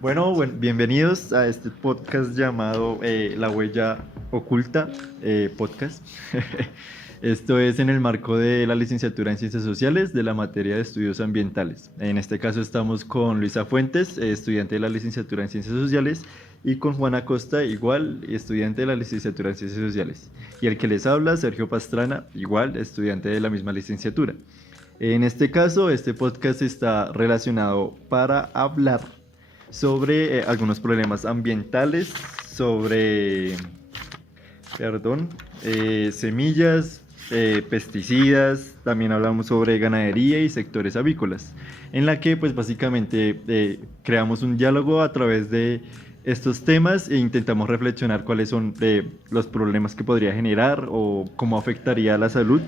Bienvenidos a este podcast llamado La Huella Oculta Podcast. Esto es en el marco de la licenciatura en Ciencias Sociales de la materia de Estudios Ambientales. En este caso estamos con Luisa Fuentes, estudiante de la licenciatura en Ciencias Sociales, y con Juana Costa, igual, estudiante de la licenciatura en Ciencias Sociales. Y el que les habla, Sergio Pastrana, igual, estudiante de la misma licenciatura. En este caso, este podcast está relacionado para hablar sobre algunos problemas ambientales, sobre, semillas, pesticidas, también hablamos sobre ganadería y sectores avícolas, en la que pues básicamente creamos un diálogo a través de estos temas e intentamos reflexionar cuáles son los problemas que podría generar o cómo afectaría a la salud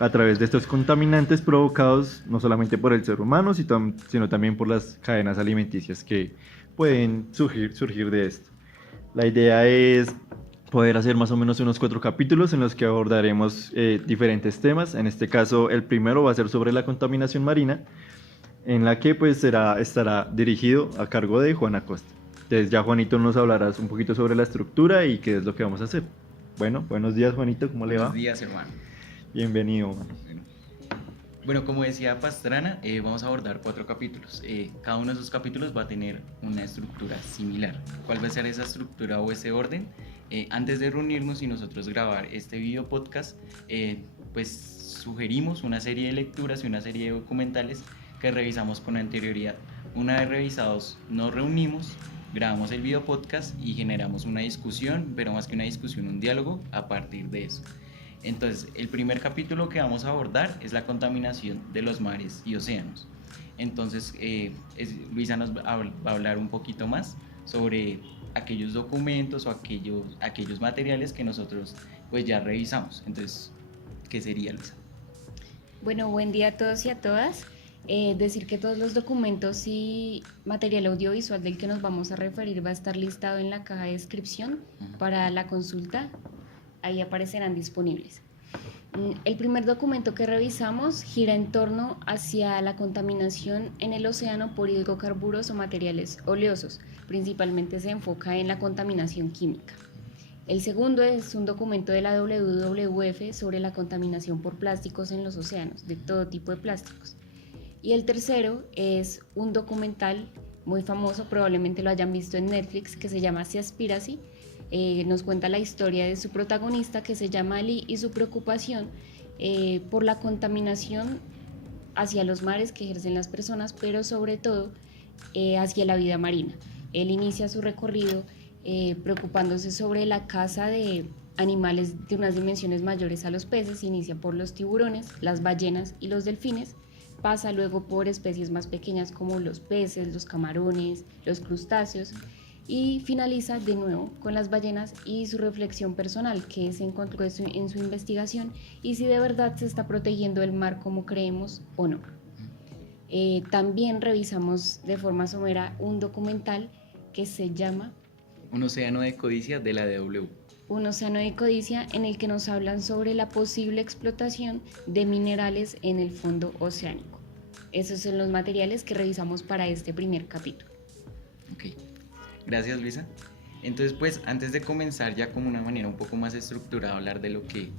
a través de estos contaminantes provocados no solamente por el ser humano, sino también por las cadenas alimenticias que pueden surgir de esto. La idea es poder hacer más o menos unos 4 capítulos en los que abordaremos diferentes temas. En este caso, el primero va a ser sobre la contaminación marina, en la que pues estará dirigido a cargo de Juana Costa. Entonces ya Juanito nos hablarás un poquito sobre la estructura y qué es lo que vamos a hacer. Bueno, buenos días Juanito, ¿cómo le va? Buenos días, hermano. Bienvenido. Bueno, como decía Pastrana, vamos a abordar 4 capítulos. Cada uno de esos capítulos va a tener una estructura similar. ¿Cuál va a ser esa estructura o ese orden? Antes de reunirnos y nosotros grabar este video podcast, pues sugerimos una serie de lecturas y una serie de documentales que revisamos con anterioridad. Una vez revisados, nos reunimos, grabamos el video podcast y generamos una discusión, pero más que una discusión, un diálogo a partir de eso. Entonces, el primer capítulo que vamos a abordar es la contaminación de los mares y océanos. Entonces, Luisa nos va a hablar un poquito más sobre aquellos documentos o aquellos materiales que nosotros pues ya revisamos. Entonces, ¿qué sería, Luisa? Bueno, buen día a todos y a todas. Decir que todos los documentos y material audiovisual del que nos vamos a referir va a estar listado en la caja de descripción para la consulta. Ahí aparecerán disponibles. El primer documento que revisamos gira en torno hacia la contaminación en el océano por hidrocarburos o materiales oleosos. Principalmente se enfoca en la contaminación química. El segundo es un documento de la WWF sobre la contaminación por plásticos en los océanos, de todo tipo de plásticos. Y el tercero es un documental muy famoso, probablemente lo hayan visto en Netflix, que se llama Seaspiracy. Nos cuenta la historia de su protagonista, que se llama Ali, y su preocupación por la contaminación hacia los mares que ejercen las personas, pero sobre todo hacia la vida marina. Él inicia su recorrido preocupándose sobre la caza de animales de unas dimensiones mayores a los peces. Inicia por los tiburones, las ballenas y los delfines, pasa luego por especies más pequeñas como los peces, los camarones, los crustáceos, y finaliza de nuevo con las ballenas y su reflexión personal, que se encontró en su investigación y si de verdad se está protegiendo el mar como creemos o no. También revisamos de forma somera un documental que se llama Un océano de codicia de la DW. Un océano de codicia, en el que nos hablan sobre la posible explotación de minerales en el fondo oceánico. Esos son los materiales que revisamos para este primer capítulo. Ok. Gracias, Luisa. Entonces, pues, antes de comenzar ya como una manera un poco más estructurada a hablar de lo que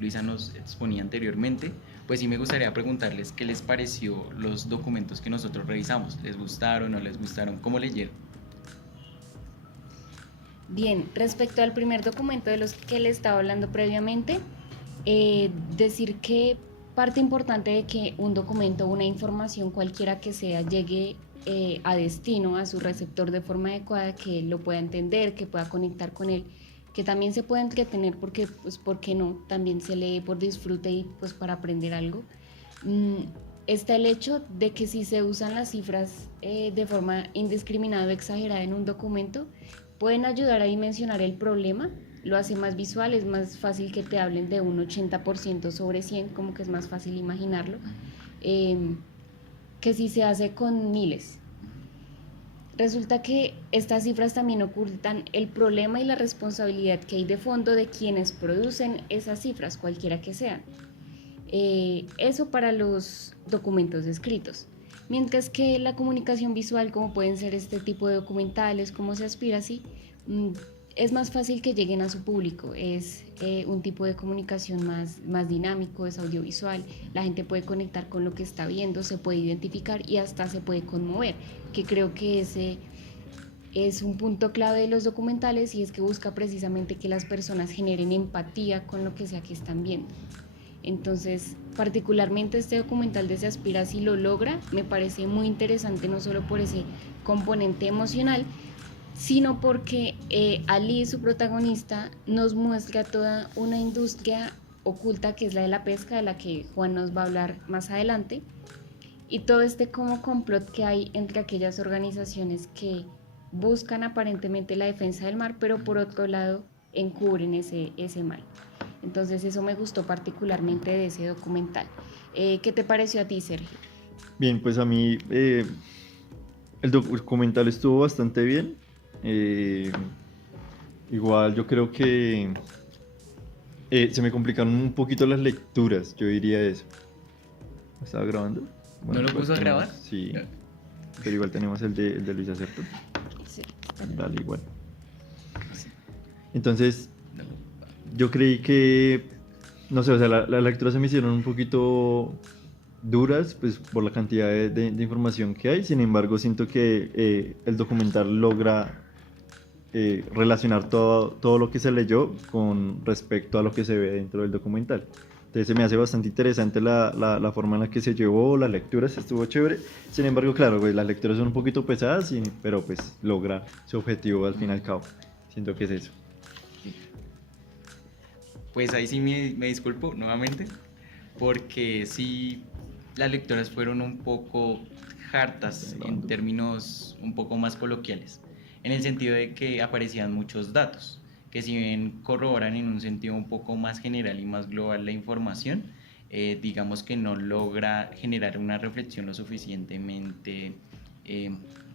Luisa nos exponía anteriormente, pues sí me gustaría preguntarles qué les pareció los documentos que nosotros revisamos. ¿Les gustaron o no les gustaron? ¿Cómo leyeron? Bien, respecto al primer documento de los que le estaba hablando previamente, decir que parte importante de que un documento, una información cualquiera que sea, llegue a destino, a su receptor de forma adecuada, que lo pueda entender, que pueda conectar con él, que también se pueda entretener porque, pues, ¿por qué no? También se lee por disfrute y pues para aprender algo. Está el hecho de que si se usan las cifras de forma indiscriminada o exagerada en un documento, pueden ayudar a dimensionar el problema, lo hace más visual, es más fácil que te hablen de un 80% sobre 100, como que es más fácil imaginarlo. Que si se hace con miles. Resulta que estas cifras también ocultan el problema y la responsabilidad que hay de fondo de quienes producen esas cifras, cualquiera que sean. Eso para los documentos escritos. Mientras que la comunicación visual, como pueden ser este tipo de documentales, como Se Aspira, sí, es más fácil que lleguen a su público, es un tipo de comunicación más dinámico, es audiovisual, la gente puede conectar con lo que está viendo, se puede identificar y hasta se puede conmover, que creo que ese es un punto clave de los documentales y es que busca precisamente que las personas generen empatía con lo que sea que están viendo. Entonces, particularmente este documental de Se Aspira, si lo logra, me parece muy interesante, no solo por ese componente emocional, sino porque Ali, su protagonista, nos muestra toda una industria oculta que es la de la pesca, de la que Juan nos va a hablar más adelante, y todo este como complot que hay entre aquellas organizaciones que buscan aparentemente la defensa del mar, pero por otro lado encubren ese mal. Entonces eso me gustó particularmente de ese documental. ¿Qué te pareció a ti, Sergio? Bien, pues a mí el documental estuvo bastante bien. Igual yo creo que se me complicaron un poquito las lecturas, yo diría eso. ¿Estaba grabando? ¿No lo igual puso a tenemos- grabar? Sí, pero igual tenemos el de Luisa, ¿cierto? Sí. Dale, igual. Entonces, yo creí que, no sé, o sea, las lecturas se me hicieron un poquito duras, pues por la cantidad de información que hay. Sin embargo, siento que el documental logra relacionar todo lo que se leyó con respecto a lo que se ve dentro del documental. Entonces se me hace bastante interesante la forma en la que se llevó, las lecturas, estuvo chévere. Sin embargo, claro, pues las lecturas son un poquito pesadas, pero pues logra su objetivo al fin y al cabo. Siento que es eso. Pues ahí sí me disculpo nuevamente, porque sí, las lecturas fueron un poco hartas en términos un poco más coloquiales, en el sentido de que aparecían muchos datos, que si bien corroboran en un sentido un poco más general y más global la información, digamos que no logra generar una reflexión lo suficientemente,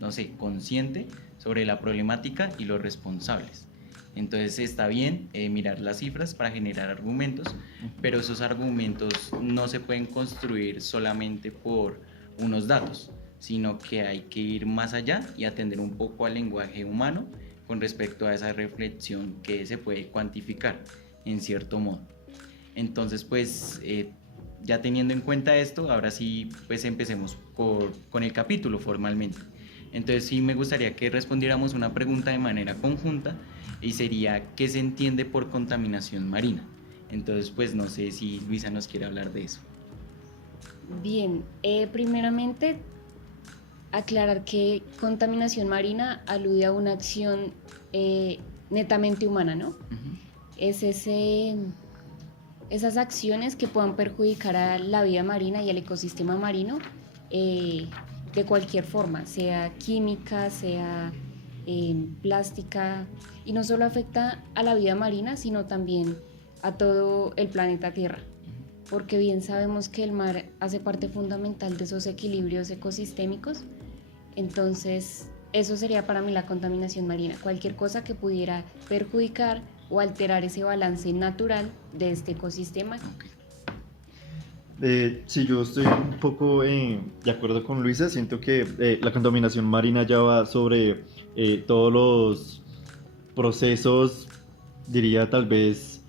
no sé, consciente sobre la problemática y los responsables. Entonces está bien mirar las cifras para generar argumentos, pero esos argumentos no se pueden construir solamente por unos datos, sino que hay que ir más allá y atender un poco al lenguaje humano con respecto a esa reflexión que se puede cuantificar en cierto modo. Entonces, pues ya teniendo en cuenta esto, ahora sí, pues empecemos con el capítulo formalmente. Entonces sí me gustaría que respondiéramos una pregunta de manera conjunta y sería, ¿qué se entiende por contaminación marina? Entonces, pues no sé si Luisa nos quiere hablar de eso. Bien, primeramente aclarar que contaminación marina alude a una acción netamente humana, ¿no? Es esas acciones que puedan perjudicar a la vida marina y al ecosistema marino de cualquier forma, sea química, sea plástica, y no solo afecta a la vida marina, sino también a todo el planeta Tierra, porque bien sabemos que el mar hace parte fundamental de esos equilibrios ecosistémicos. Entonces, eso sería para mí la contaminación marina, cualquier cosa que pudiera perjudicar o alterar ese balance natural de este ecosistema. Sí, yo estoy un poco de acuerdo con Luisa. Siento que la contaminación marina ya va sobre todos los procesos, diría tal vez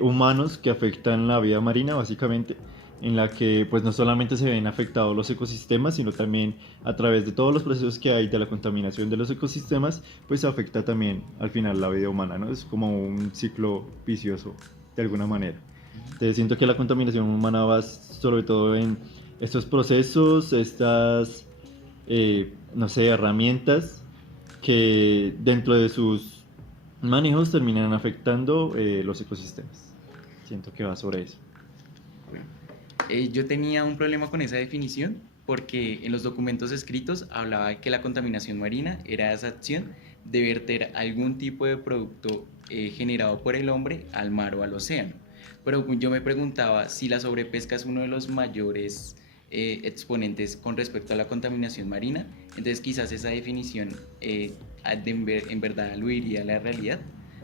humanos, que afectan la vida marina básicamente, en la que pues no solamente se ven afectados los ecosistemas, sino también a través de todos los procesos que hay de la contaminación de los ecosistemas, pues afecta también al final la vida humana, ¿no? Es como un ciclo vicioso de alguna manera. Entonces siento que la contaminación humana va sobre todo en estos procesos, estas, no sé, herramientas que dentro de sus manejos terminan afectando los ecosistemas. Siento que va sobre eso. Yo tenía un problema con esa definición porque en los documentos escritos hablaba de que la contaminación marina era esa acción de verter algún tipo de producto generado por el hombre al mar o al océano. Pero yo me preguntaba si la sobrepesca es uno de los mayores exponentes con respecto a la contaminación marina, entonces quizás esa definición en verdad aludiría a la realidad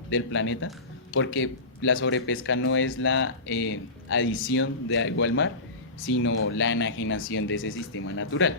del planeta, porque la sobrepesca no es la adición de algo al mar, sino la enajenación de ese sistema natural.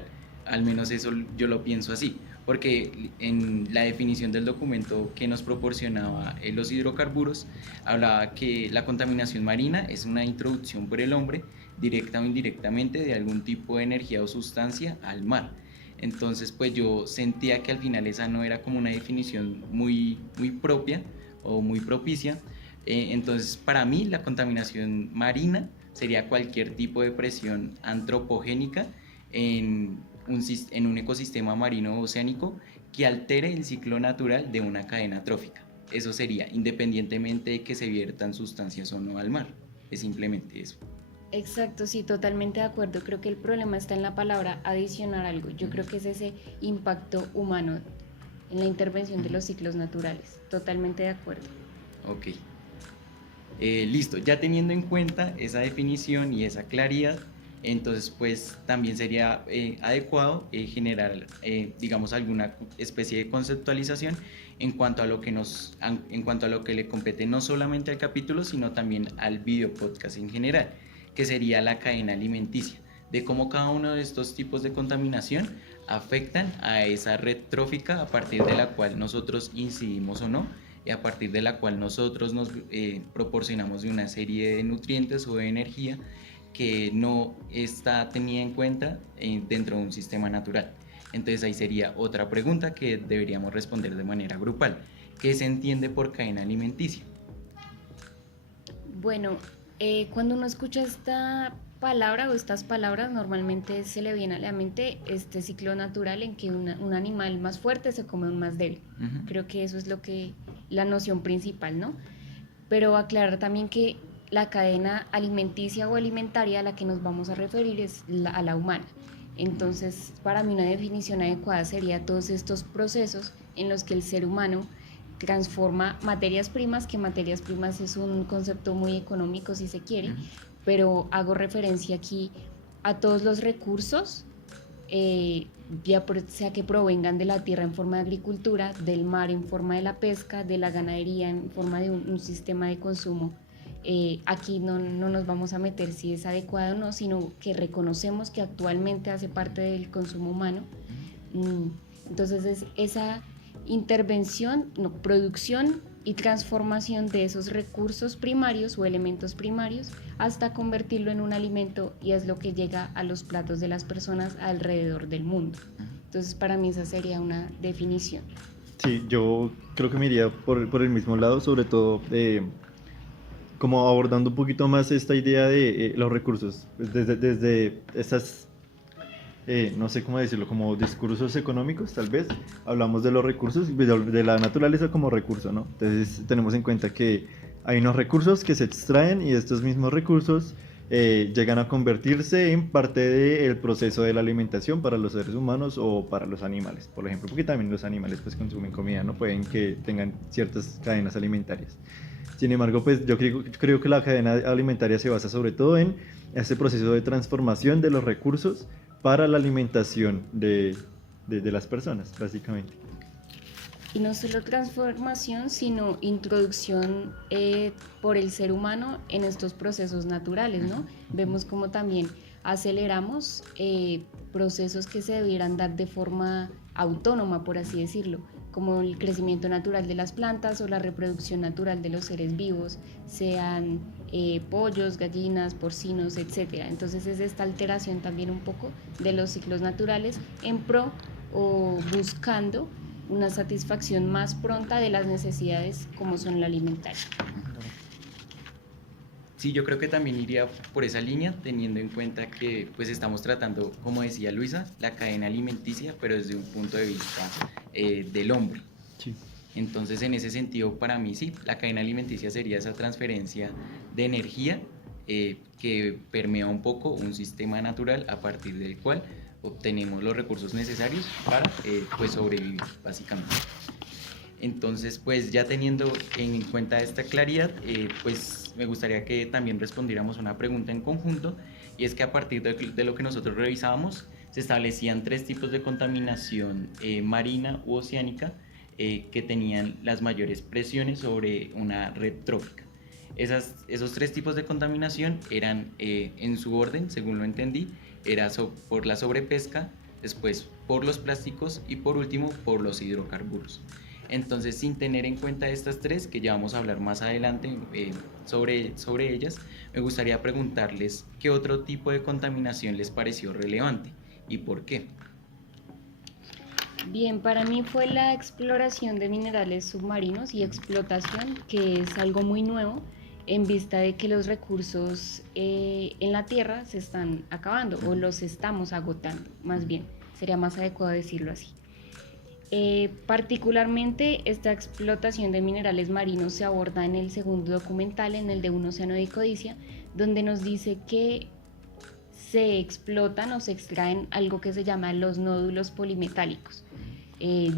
al menos eso yo lo pienso así, porque en la definición del documento que nos proporcionaba los hidrocarburos, hablaba que la contaminación marina es una introducción por el hombre, directa o indirectamente, de algún tipo de energía o sustancia al mar. Entonces, pues yo sentía que al final esa no era como una definición muy propia o muy propicia. Entonces, para mí, la contaminación marina sería cualquier tipo de presión antropogénica en un ecosistema marino o oceánico que altere el ciclo natural de una cadena trófica. Eso sería, independientemente de que se viertan sustancias o no al mar. Es simplemente eso. Exacto, sí, totalmente de acuerdo. Creo que el problema está en la palabra adicionar algo. Yo creo que es ese impacto humano en la intervención de los ciclos naturales. Totalmente de acuerdo. Ok. Listo, ya teniendo en cuenta esa definición y esa claridad, entonces pues también sería adecuado generar, digamos, alguna especie de conceptualización en cuanto a lo que en cuanto a lo que le compete no solamente al capítulo, sino también al video podcast en general, que sería la cadena alimenticia, de cómo cada uno de estos tipos de contaminación afectan a esa red trófica a partir de la cual nosotros incidimos o no, y a partir de la cual nosotros nos proporcionamos de una serie de nutrientes o de energía que no está tenida en cuenta dentro de un sistema natural. Entonces ahí sería otra pregunta que deberíamos responder de manera grupal. ¿Qué se entiende por cadena alimenticia? Bueno, cuando uno escucha esta palabra o estas palabras, normalmente se le viene a la mente este ciclo natural en que un animal más fuerte se come un más débil. Creo que eso es la noción principal, ¿no? Pero aclarar también que la cadena alimenticia o alimentaria a la que nos vamos a referir es a la humana. Entonces, para mí una definición adecuada sería todos estos procesos en los que el ser humano transforma materias primas, que materias primas es un concepto muy económico si se quiere, pero hago referencia aquí a todos los recursos, ya sea que provengan de la tierra en forma de agricultura, del mar en forma de la pesca, de la ganadería en forma de un sistema de consumo. Aquí no nos vamos a meter si es adecuado o no, sino que reconocemos que actualmente hace parte del consumo humano. Entonces es esa intervención, producción y transformación de esos recursos primarios o elementos primarios hasta convertirlo en un alimento, y es lo que llega a los platos de las personas alrededor del mundo. Entonces para mí esa sería una definición. Sí, yo creo que me iría por el mismo lado, sobre todo como abordando un poquito más esta idea de los recursos, desde esas no sé cómo decirlo, como discursos económicos, tal vez, hablamos de los recursos, de la naturaleza como recurso, ¿no? Entonces tenemos en cuenta que hay unos recursos que se extraen y estos mismos recursos llegan a convertirse en parte del proceso de la alimentación para los seres humanos o para los animales, por ejemplo, porque también los animales pues consumen comida, ¿no? Pueden que tengan ciertas cadenas alimentarias. Sin embargo, pues yo creo que la cadena alimentaria se basa sobre todo en este proceso de transformación de los recursos para la alimentación de las personas, básicamente. Y no solo transformación, sino introducción por el ser humano en estos procesos naturales, ¿no? Vemos como también aceleramos procesos que se debieran dar de forma autónoma, por así decirlo, como el crecimiento natural de las plantas o la reproducción natural de los seres vivos, sean pollos, gallinas, porcinos, etc. Entonces es esta alteración también un poco de los ciclos naturales en pro o buscando una satisfacción más pronta de las necesidades como son la alimentaria. Sí, yo creo que también iría por esa línea, teniendo en cuenta que pues estamos tratando, como decía Luisa, la cadena alimenticia, pero desde un punto de vista del hombre. Sí. Entonces, en ese sentido, para mí sí, la cadena alimenticia sería esa transferencia de energía que permea un poco un sistema natural a partir del cual obtenemos los recursos necesarios para pues sobrevivir, básicamente. Entonces, pues ya teniendo en cuenta esta claridad, pues me gustaría que también respondiéramos una pregunta en conjunto, y es que a partir de lo que nosotros revisábamos, se establecían 3 tipos de contaminación marina u oceánica que tenían las mayores presiones sobre una red trófica. Esos 3 tipos de contaminación eran, en su orden, según lo entendí, era por la sobrepesca, después por los plásticos y por último por los hidrocarburos. Entonces, sin tener en cuenta estas tres, que ya vamos a hablar más adelante sobre ellas, me gustaría preguntarles qué otro tipo de contaminación les pareció relevante y por qué. Bien, para mí fue la exploración de minerales submarinos y explotación, que es algo muy nuevo en vista de que los recursos en la Tierra se están acabando o los estamos agotando, más bien, sería más adecuado decirlo así. Particularmente esta explotación de minerales marinos se aborda en el segundo documental, en el de Un océano de codicia, donde nos dice que se explotan o se extraen algo que se llama los nódulos polimetálicos.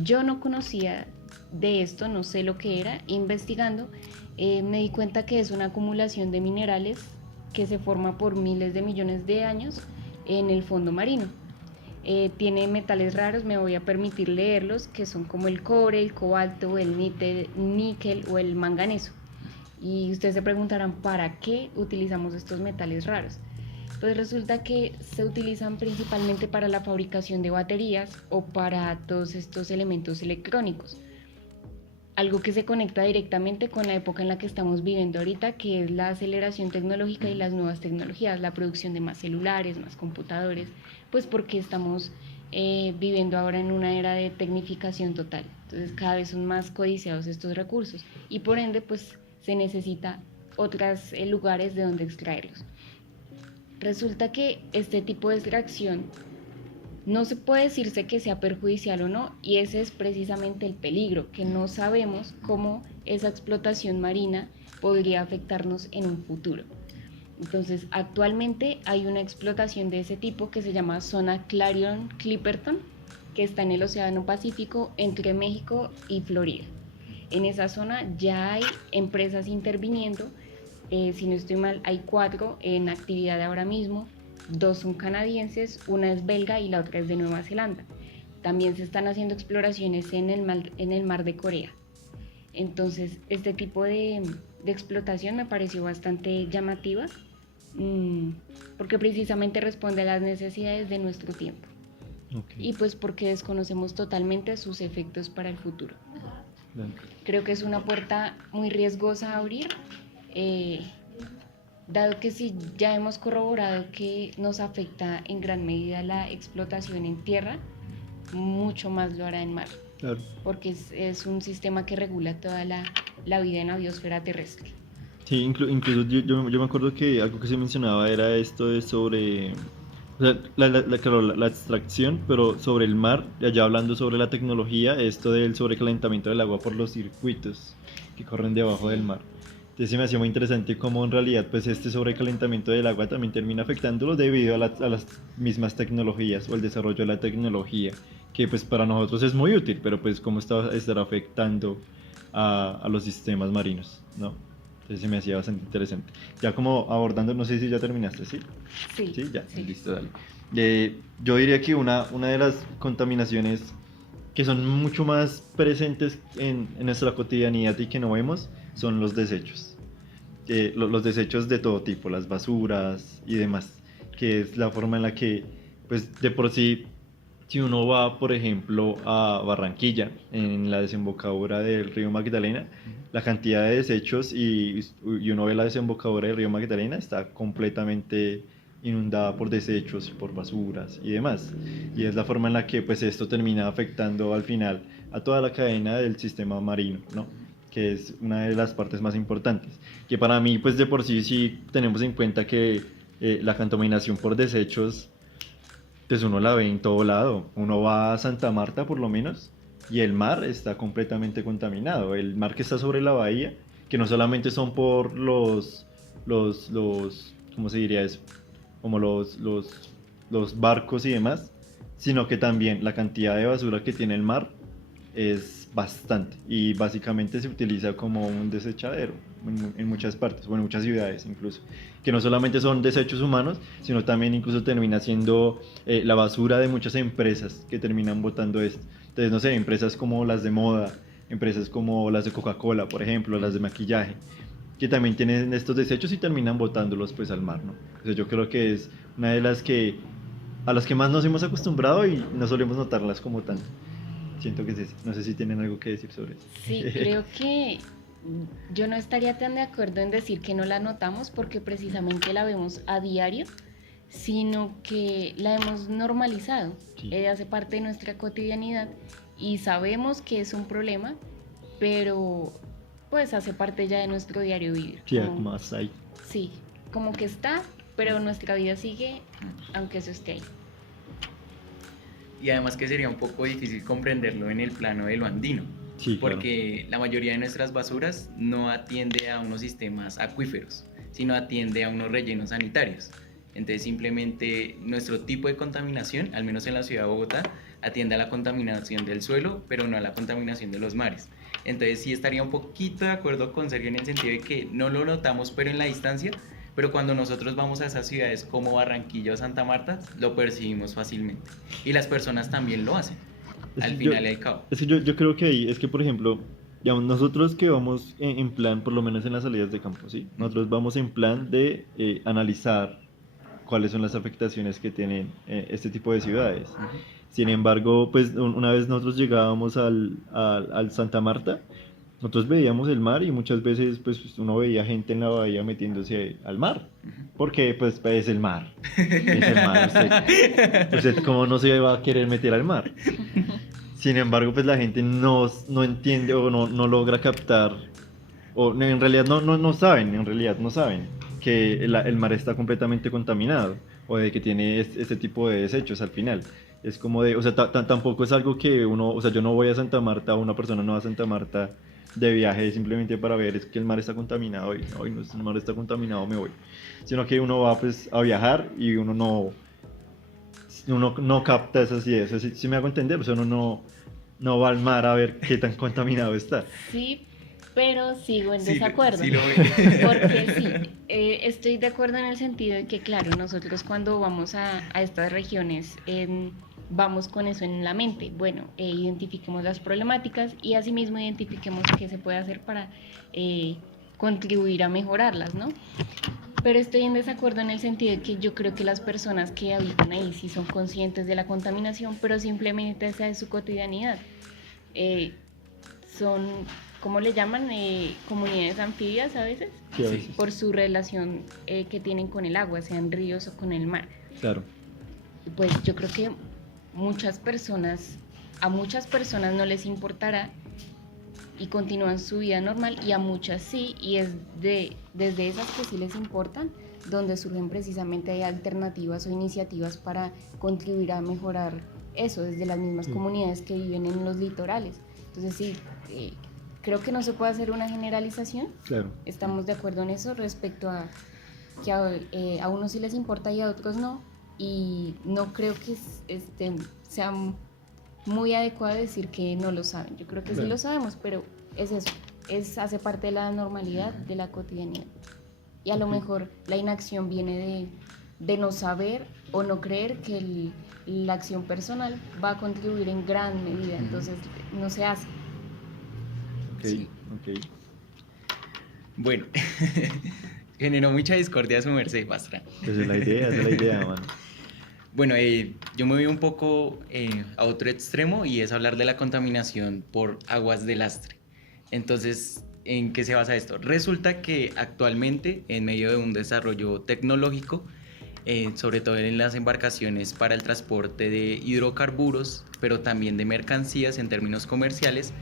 Yo no conocía de esto, no sé lo que era. Investigando me di cuenta que es una acumulación de minerales que se forma por miles de millones de años en el fondo marino. Tiene metales raros, me voy a permitir leerlos, que son como el cobre, el cobalto, el níquel o el manganeso. Y ustedes se preguntarán, ¿para qué utilizamos estos metales raros? Pues resulta que se utilizan principalmente para la fabricación de baterías o para todos estos elementos electrónicos. Algo que se conecta directamente con la época en la que estamos viviendo ahorita, que es la aceleración tecnológica y las nuevas tecnologías, la producción de más celulares, más computadores, pues porque estamos viviendo ahora en una era de tecnificación total. Entonces cada vez son más codiciados estos recursos y por ende pues se necesita otros lugares de donde extraerlos. Resulta que este tipo de extracción no se puede decirse que sea perjudicial o no, y ese es precisamente el peligro, que no sabemos cómo esa explotación marina podría afectarnos en un futuro. Entonces, actualmente hay una explotación de ese tipo que se llama zona Clarion-Clipperton, que está en el Océano Pacífico entre México y Florida. En esa zona ya hay empresas interviniendo. Si no estoy mal, hay 4 en actividad ahora mismo, 2 son canadienses, una es belga y la otra es de Nueva Zelanda. También se están haciendo exploraciones en el mar de Corea. Entonces, este tipo de explotación me pareció bastante llamativa, porque precisamente responde a las necesidades de nuestro tiempo. Okay. Y pues porque desconocemos totalmente sus efectos para el futuro. Creo que es una puerta muy riesgosa a abrir. Dado que sí ya hemos corroborado que nos afecta en gran medida la explotación en tierra, mucho más lo hará en mar, claro. Porque es un sistema que regula toda la vida en la biosfera terrestre. Sí, incluso yo me acuerdo que algo que se mencionaba era esto de sobre, o sea, la extracción, pero sobre el mar, ya hablando sobre la tecnología, esto del sobrecalentamiento del agua por los circuitos que corren debajo del mar. Entonces se me hacía muy interesante cómo en realidad pues este sobrecalentamiento del agua también termina afectándolo debido a las mismas tecnologías o el desarrollo de la tecnología, que pues para nosotros es muy útil, pero pues cómo estará afectando a los sistemas marinos, ¿no? Entonces se me hacía bastante interesante. Ya como abordando, no sé si ya terminaste, ¿sí? Sí. ¿Sí? Ya, sí. Listo, dale. Yo diría que una de las contaminaciones que son mucho más presentes en nuestra cotidianidad y que no vemos son los desechos. Los desechos de todo tipo, las basuras y demás, que es la forma en la que, pues de por sí, si uno va, por ejemplo, a Barranquilla, en la desembocadura del río Magdalena, la cantidad de desechos y uno ve la desembocadura del río Magdalena está completamente inundada por desechos, por basuras y demás. Y es la forma en la que pues esto termina afectando al final a toda la cadena del sistema marino, ¿no? Que es una de las partes más importantes. Que para mí, pues de por sí, sí tenemos en cuenta que la contaminación por desechos, pues uno la ve en todo lado. Uno va a Santa Marta por lo menos y el mar está completamente contaminado. El mar que está sobre la bahía, que no solamente son por ¿cómo se diría eso? Como los barcos y demás, sino que también la cantidad de basura que tiene el mar es bastante y básicamente se utiliza como un desechadero en muchas partes, o en muchas ciudades incluso, que no solamente son desechos humanos, sino también incluso termina siendo la basura de muchas empresas que terminan botando esto. Entonces, no sé, empresas como las de moda, empresas como las de Coca-Cola, por ejemplo, las de maquillaje, que también tienen estos desechos y terminan botándolos pues al mar, ¿no? Entonces yo creo que es una de las que a las que más nos hemos acostumbrado y no solemos notarlas como tanto. Siento que es ese. No sé si tienen algo que decir sobre eso. Sí, creo que yo no estaría tan de acuerdo en decir que no la notamos porque precisamente la vemos a diario, sino que la hemos normalizado. Sí. Hace parte de nuestra cotidianidad y sabemos que es un problema, pero pues hace parte ya de nuestro diario vivir. Sí, como más ahí. Sí, como que está, pero nuestra vida sigue aunque eso esté ahí. Y además que sería un poco difícil comprenderlo en el plano de lo andino, Sí, claro. porque la mayoría de nuestras basuras no atiende a unos sistemas acuíferos, sino atiende a unos rellenos sanitarios. Entonces simplemente nuestro tipo de contaminación, al menos en la ciudad de Bogotá, atiende a la contaminación del suelo, pero no a la contaminación de los mares. Entonces sí estaría un poquito de acuerdo con Sergio en el sentido de que no lo notamos, pero en la distancia, pero cuando nosotros vamos a esas ciudades como Barranquilla o Santa Marta, lo percibimos fácilmente. Y las personas también lo hacen, al final y al cabo. Es que yo creo que ahí, es que por ejemplo, digamos, nosotros que vamos en plan, por lo menos en las salidas de campo, ¿sí? Nosotros vamos en plan de analizar cuáles son las afectaciones que tienen este tipo de ciudades. Sin embargo, pues una vez nosotros llegábamos al Santa Marta, nosotros veíamos el mar y muchas veces pues uno veía gente en la bahía metiéndose al mar, porque pues es el mar, es el mar, usted cómo no se va a querer meter al mar. Sin embargo, pues la gente no entiende o no logra captar, o en realidad no saben, en realidad no saben que el mar está completamente contaminado o de que tiene este tipo de desechos al final. Es como de, o sea, tampoco es algo que uno, o sea, yo no voy a Santa Marta, o una persona no va a Santa Marta de viaje simplemente para ver es que el mar está contaminado y hoy no, el mar está contaminado, me voy. Sino que uno va pues a viajar y uno no capta esas ideas. O sea, si me hago entender, o sea, uno no va al mar a ver qué tan contaminado está. Sí, pero sigo en desacuerdo. Sí lo ve. Porque sí, estoy de acuerdo en el sentido de que, claro, nosotros cuando vamos a estas regiones vamos con eso en la mente. Bueno, identifiquemos las problemáticas y asimismo identifiquemos qué se puede hacer para contribuir a mejorarlas, ¿no? Pero estoy en desacuerdo en el sentido de que yo creo que las personas que habitan ahí sí son conscientes de la contaminación, pero simplemente esa es su cotidianidad. Son, ¿cómo le llaman? Comunidades anfibias a veces, Sí, a veces. por su relación que tienen con el agua, sean ríos o con el mar. Claro. Pues yo creo que a muchas personas no les importará y continúan su vida normal, y a muchas sí, y es desde esas que sí les importan donde surgen precisamente hay alternativas o iniciativas para contribuir a mejorar eso, desde las mismas comunidades que viven en los litorales. Entonces sí, creo que no se puede hacer una generalización. Claro. Estamos de acuerdo en eso respecto a que a unos sí les importa y a otros no, y no creo que sea muy adecuado decir que no lo saben. Yo creo que Claro. sí lo sabemos, pero es eso, hace parte de la normalidad, de la cotidianidad. Y a lo mejor la inacción viene de no saber o no creer que la acción personal va a contribuir en gran medida, entonces no se hace. Ok, Sí. ok. Bueno, generó mucha discordia su merced, Pastrana. Esa es la idea, mano. Bueno, yo me voy un poco a otro extremo y es hablar de la contaminación por aguas de lastre. Entonces, ¿en qué se basa esto? Resulta que actualmente, en medio de un desarrollo tecnológico, sobre todo en las embarcaciones para el transporte de hidrocarburos, pero también de mercancías en términos comerciales,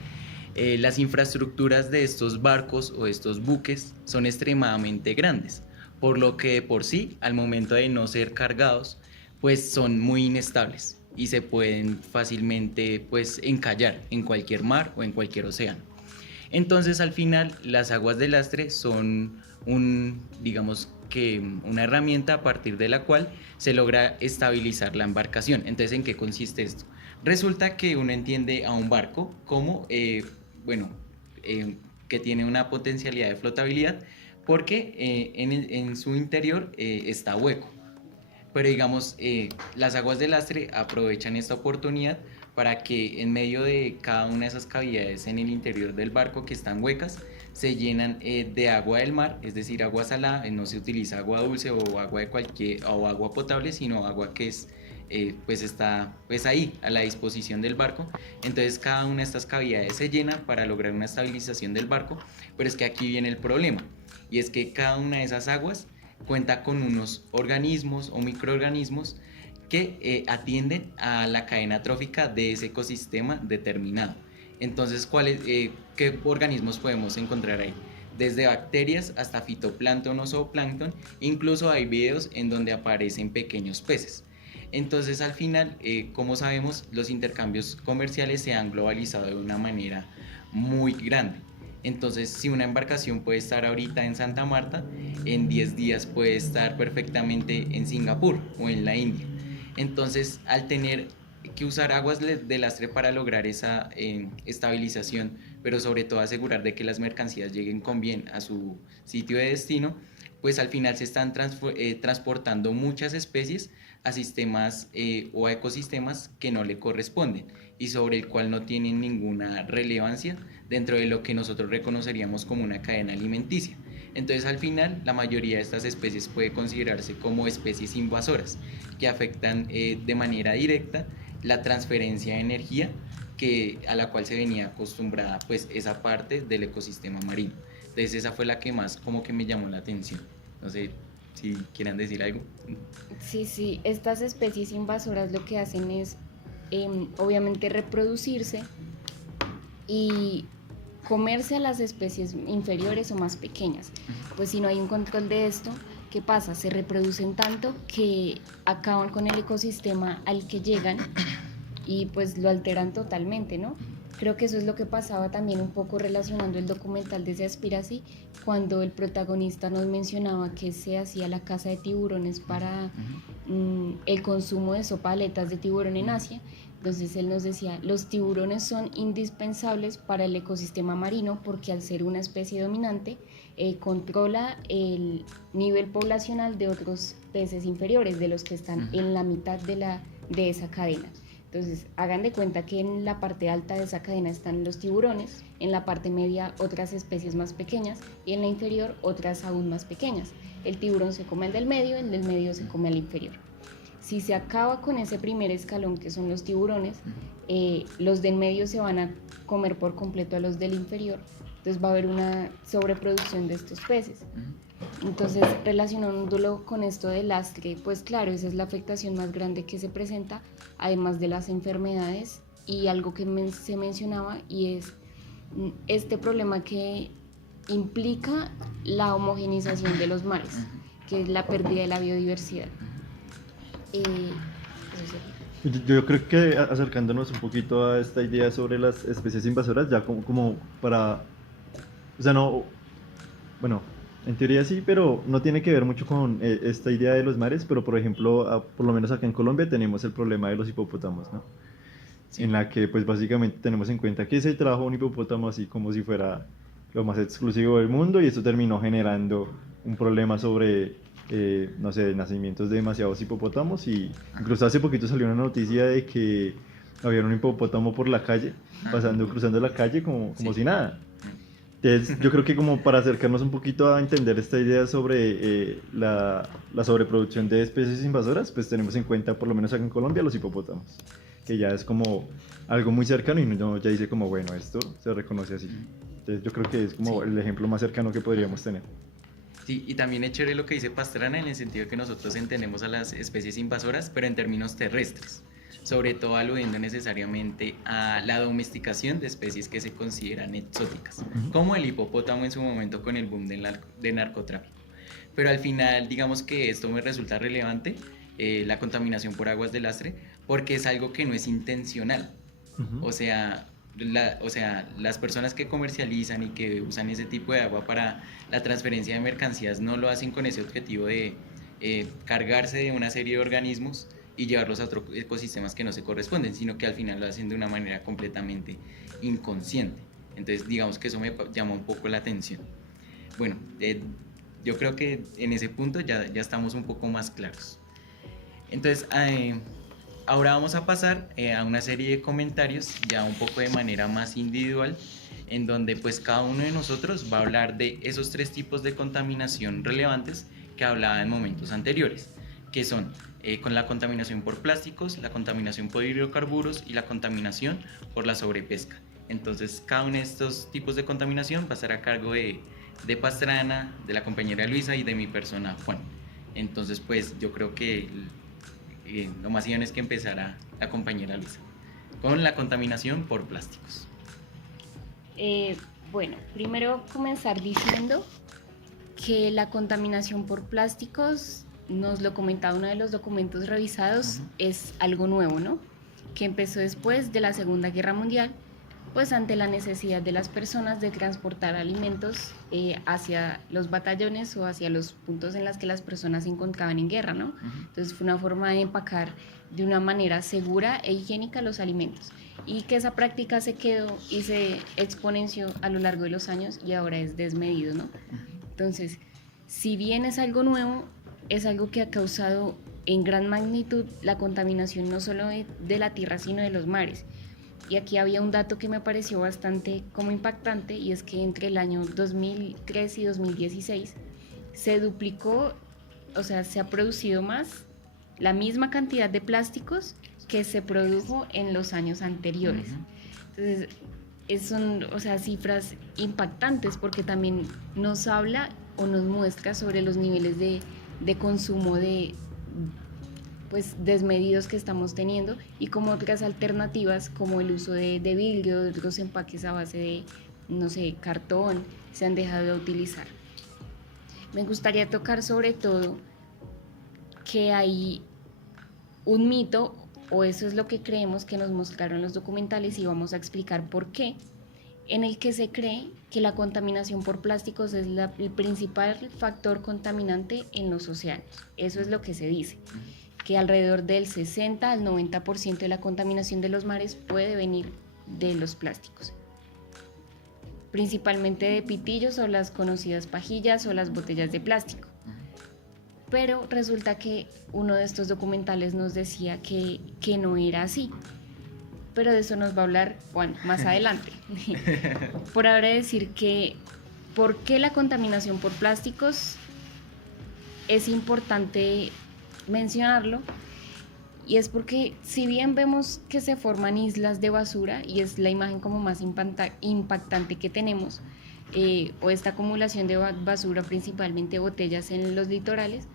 las infraestructuras de estos barcos o estos buques son extremadamente grandes, por lo que de por sí, al momento de no ser cargados, pues son muy inestables y se pueden fácilmente pues encallar en cualquier mar o en cualquier océano. Entonces al final las aguas de lastre son digamos que una herramienta a partir de la cual se logra estabilizar la embarcación. Entonces, ¿en qué consiste esto? Resulta que uno entiende a un barco como, que tiene una potencialidad de flotabilidad porque en su interior está hueco. Pero digamos, las aguas de lastre aprovechan esta oportunidad para que en medio de cada una de esas cavidades en el interior del barco que están huecas, se llenan de agua del mar, es decir, agua salada. No se utiliza agua dulce o agua de o agua potable, sino agua que es pues está pues ahí a la disposición del barco. Entonces cada una de estas cavidades se llena para lograr una estabilización del barco, pero es que aquí viene el problema, y es que cada una de esas aguas cuenta con unos organismos o microorganismos que atienden a la cadena trófica de ese ecosistema determinado. Entonces, ¿qué organismos podemos encontrar ahí? Desde bacterias hasta fitoplancton o zooplancton, incluso hay videos en donde aparecen pequeños peces. Entonces, al final, como sabemos, los intercambios comerciales se han globalizado de una manera muy grande. Entonces, si una embarcación puede estar ahorita en Santa Marta, en 10 días puede estar perfectamente en Singapur o en la India. Entonces, al tener que usar aguas de lastre para lograr esa estabilización, pero sobre todo asegurar de que las mercancías lleguen con bien a su sitio de destino, pues al final se están transportando muchas especies a sistemas o a ecosistemas que no le corresponden y sobre el cual no tienen ninguna relevancia dentro de lo que nosotros reconoceríamos como una cadena alimenticia. Entonces, al final, la mayoría de estas especies puede considerarse como especies invasoras que afectan de manera directa la transferencia de energía a la cual se venía acostumbrada pues esa parte del ecosistema marino. Entonces esa fue la que más como que me llamó la atención. No sé si quieran decir algo. Sí, estas especies invasoras lo que hacen es obviamente reproducirse y comerse a las especies inferiores o más pequeñas. Pues si no hay un control de esto, ¿qué pasa? Se reproducen tanto que acaban con el ecosistema al que llegan y pues lo alteran totalmente, ¿no? Creo que eso es lo que pasaba también un poco relacionando el documental de Seaspiracy, cuando el protagonista nos mencionaba que se hacía la caza de tiburones para el consumo de sopa de aletas de tiburón en Asia. Entonces él nos decía, los tiburones son indispensables para el ecosistema marino porque al ser una especie dominante, controla el nivel poblacional de otros peces inferiores, de los que están en la mitad de esa cadena. Entonces, hagan de cuenta que en la parte alta de esa cadena están los tiburones, en la parte media otras especies más pequeñas y en la inferior otras aún más pequeñas. El tiburón se come al del medio, el del medio se come al inferior. Si se acaba con ese primer escalón que son los tiburones, los del medio se van a comer por completo a los del inferior, entonces va a haber una sobreproducción de estos peces. Entonces, relacionándolo con esto del lastre, pues claro, esa es la afectación más grande que se presenta, además de las enfermedades y algo que se mencionaba, y es este problema que implica la homogenización de los mares, que es la pérdida de la biodiversidad. Yo creo que acercándonos un poquito a esta idea sobre las especies invasoras, ya como para, o sea, no, bueno, en teoría sí, pero no tiene que ver mucho con esta idea de los mares, pero por ejemplo, por lo menos acá en Colombia tenemos el problema de los hipopótamos, ¿no? Sí. En la que pues básicamente tenemos en cuenta que se trajo un hipopótamo así como si fuera lo más exclusivo del mundo, y esto terminó generando un problema sobre, no sé, nacimientos de demasiados hipopótamos, y incluso hace poquito salió una noticia de que había un hipopótamo por la calle, cruzando la calle como si nada. Entonces, yo creo que como para acercarnos un poquito a entender esta idea sobre la sobreproducción de especies invasoras, pues tenemos en cuenta, por lo menos acá en Colombia, los hipopótamos, que ya es como algo muy cercano y uno ya dice como, bueno, esto se reconoce así. Entonces yo creo que es como el ejemplo más cercano que podríamos tener. Sí, y también es chévere lo que dice Pastrana en el sentido de que nosotros entendemos a las especies invasoras, pero en términos terrestres, sobre todo aludiendo necesariamente a la domesticación de especies que se consideran exóticas, como el hipopótamo en su momento con el boom del narcotráfico. Pero al final, digamos que esto me resulta relevante, la contaminación por aguas de lastre, porque es algo que no es intencional. O sea, las personas que comercializan y que usan ese tipo de agua para la transferencia de mercancías no lo hacen con ese objetivo de cargarse de una serie de organismos y llevarlos a otros ecosistemas que no se corresponden, sino que al final lo hacen de una manera completamente inconsciente. Entonces, digamos que eso me llama un poco la atención. Bueno, yo creo que en ese punto ya estamos un poco más claros. Entonces, ahora vamos a pasar a una serie de comentarios ya un poco de manera más individual, en donde pues cada uno de nosotros va a hablar de esos 3 tipos de contaminación relevantes que hablaba en momentos anteriores, que son con la contaminación por plásticos, la contaminación por hidrocarburos y la contaminación por la sobrepesca. Entonces, cada uno de estos tipos de contaminación va a estar a cargo de Pastrana, de la compañera Luisa y de mi persona, Juan. Entonces, pues yo creo que lo más idóneo es que empezara la compañera Luisa con la contaminación por plásticos. Bueno, primero comenzar diciendo que la contaminación por plásticos, nos lo comentaba uno de los documentos revisados, es algo nuevo, ¿no? Que empezó después de la Segunda Guerra Mundial, pues ante la necesidad de las personas de transportar alimentos hacia los batallones o hacia los puntos en los que las personas se encontraban en guerra, ¿no? Entonces fue una forma de empacar de una manera segura e higiénica los alimentos, y que esa práctica se quedó y se exponenció a lo largo de los años y ahora es desmedido, ¿no? Entonces, si bien es algo nuevo, es algo que ha causado en gran magnitud la contaminación no solo de la tierra, sino de los mares. Y aquí había un dato que me pareció bastante como impactante, y es que entre el año 2003 y 2016 se duplicó, o sea, se ha producido más, la misma cantidad de plásticos que se produjo en los años anteriores. Entonces, son, o sea, cifras impactantes, porque también nos habla o nos muestra sobre los niveles de consumo pues desmedidos que estamos teniendo, y como otras alternativas como el uso de vidrio, de otros empaques a base de, no sé, cartón, se han dejado de utilizar. Me gustaría tocar sobre todo que hay un mito, o eso es lo que creemos que nos mostraron los documentales, y vamos a explicar por qué, en el que se cree que la contaminación por plásticos es el principal factor contaminante en los océanos. Eso es lo que se dice, que alrededor del 60 al 90% de la contaminación de los mares puede venir de los plásticos, principalmente de pitillos o las conocidas pajillas o las botellas de plástico. Pero resulta que uno de estos documentales nos decía que no era así, pero de eso nos va a hablar Juan más adelante. Por ahora decir que por qué la contaminación por plásticos es importante mencionarlo, y es porque si bien vemos que se forman islas de basura, y es la imagen como más impactante que tenemos, o esta acumulación de basura, principalmente botellas en los litorales,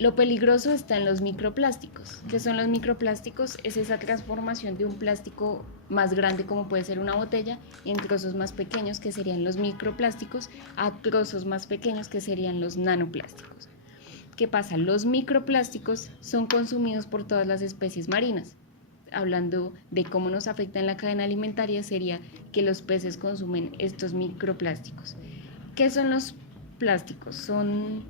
lo peligroso está en los microplásticos. ¿Qué son los microplásticos? Es esa transformación de un plástico más grande, como puede ser una botella, en trozos más pequeños, que serían los microplásticos, a trozos más pequeños, que serían los nanoplásticos. ¿Qué pasa? Los microplásticos son consumidos por todas las especies marinas. Hablando de cómo nos afecta en la cadena alimentaria, sería que los peces consumen estos microplásticos. ¿Qué son los plásticos? Son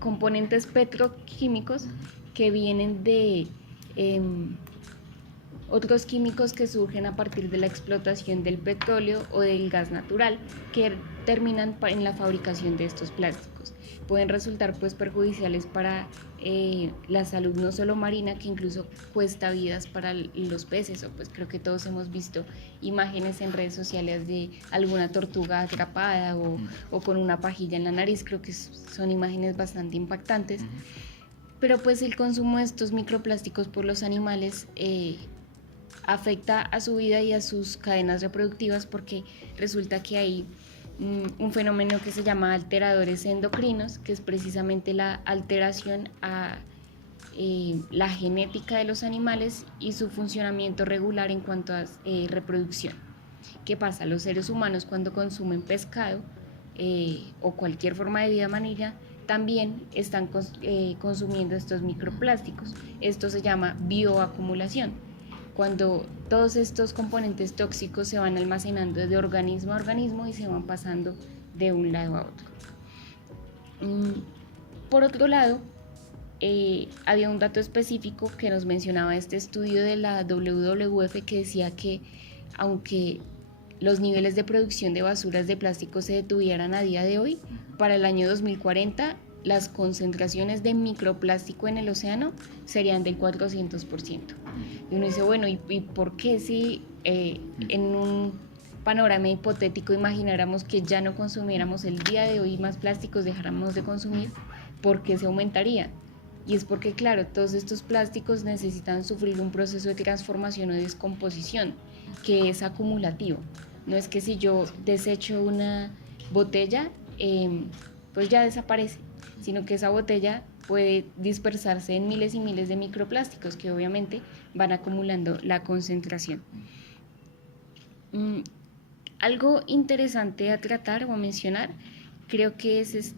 componentes petroquímicos que vienen de otros químicos que surgen a partir de la explotación del petróleo o del gas natural, que terminan en la fabricación de estos plásticos. Pueden resultar pues perjudiciales para la salud no solo marina, que incluso cuesta vidas para los peces, o pues creo que todos hemos visto imágenes en redes sociales de alguna tortuga atrapada o con una pajilla en la nariz. Creo que son imágenes bastante impactantes. Pero pues el consumo de estos microplásticos por los animales afecta a su vida y a sus cadenas reproductivas, porque resulta que hay un fenómeno que se llama alteradores endocrinos, que es precisamente la alteración a la genética de los animales y su funcionamiento regular en cuanto a reproducción. ¿Qué pasa? Los seres humanos, cuando consumen pescado o cualquier forma de vida marina, también están consumiendo estos microplásticos. Esto se llama bioacumulación, cuando todos estos componentes tóxicos se van almacenando de organismo a organismo y se van pasando de un lado a otro. Por otro lado, había un dato específico que nos mencionaba este estudio de la WWF, que decía que aunque los niveles de producción de basuras de plástico se detuvieran a día de hoy, para el año 2040 las concentraciones de microplástico en el océano serían del 400%. Y uno dice, bueno, ¿y por qué si en un panorama hipotético imagináramos que ya no consumiéramos el día de hoy más plásticos, dejáramos de consumir? ¿por qué se aumentaría? Y es porque, claro, todos estos plásticos necesitan sufrir un proceso de transformación o descomposición que es acumulativo. No es que si yo desecho una botella, pues ya desaparece, sino que esa botella puede dispersarse en miles y miles de microplásticos que obviamente van acumulando la concentración. Algo interesante a tratar o a mencionar, creo que es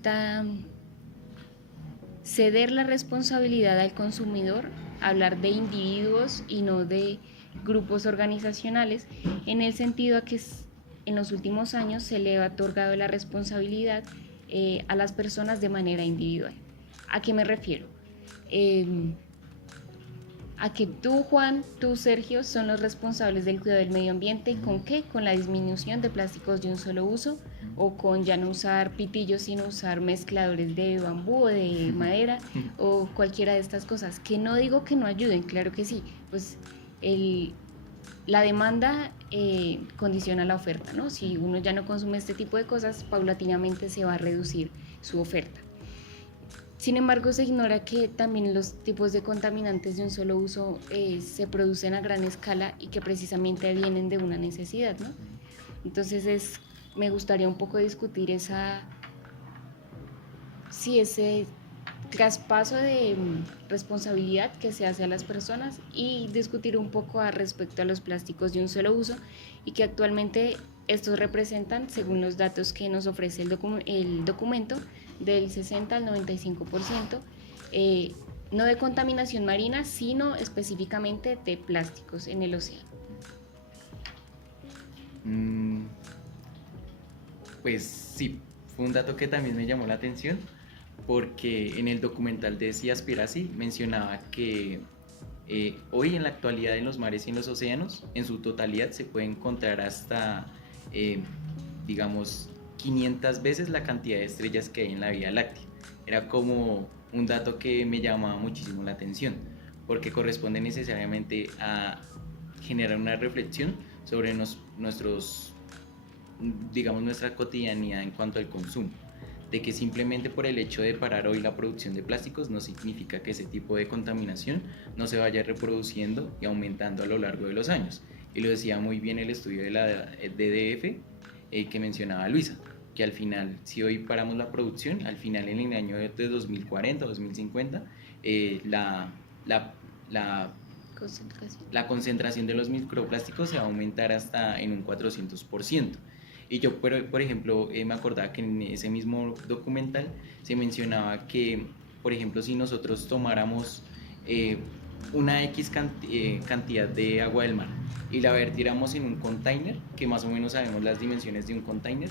ceder la responsabilidad al consumidor, hablar de individuos y no de grupos organizacionales, en el sentido a que en los últimos años se le ha otorgado la responsabilidad a las personas de manera individual. ¿A qué me refiero? A que tú, Juan, tú, Sergio, son los responsables del cuidado del medio ambiente. ¿Con qué? Con la disminución de plásticos de un solo uso, o con ya no usar pitillos, sino usar mezcladores de bambú o de madera, o cualquiera de estas cosas. Que no digo que no ayuden, claro que sí, pues la demanda condiciona la oferta, ¿no? Si uno ya no consume este tipo de cosas, paulatinamente se va a reducir su oferta. Sin embargo, se ignora que también los tipos de contaminantes de un solo uso se producen a gran escala y que precisamente vienen de una necesidad, ¿no? Entonces me gustaría un poco discutir ese traspaso de responsabilidad que se hace a las personas, y discutir un poco respecto a los plásticos de un solo uso, y que actualmente estos representan, según los datos que nos ofrece el documento, del 60 al 95%, no de contaminación marina, sino específicamente de plásticos en el océano. Pues sí, fue un dato que también me llamó la atención, porque en el documental de Seaspiracy mencionaba que hoy en la actualidad en los mares y en los océanos, en su totalidad se puede encontrar hasta, digamos, 500 veces la cantidad de estrellas que hay en la Vía Láctea. Era como un dato que me llamaba muchísimo la atención, porque corresponde necesariamente a generar una reflexión sobre nuestra cotidianidad en cuanto al consumo, de que simplemente por el hecho de parar hoy la producción de plásticos no significa que ese tipo de contaminación no se vaya reproduciendo y aumentando a lo largo de los años. Y lo decía muy bien el estudio de la DDF que mencionaba Luisa, que al final, si hoy paramos la producción, al final en el año de 2040 o 2050, la concentración de los microplásticos se va a aumentar hasta en un 400%. Y yo, por ejemplo, me acordaba que en ese mismo documental se mencionaba que, por ejemplo, si nosotros tomáramos una X cantidad de agua del mar y la vertiéramos en un container, que más o menos sabemos las dimensiones de un container,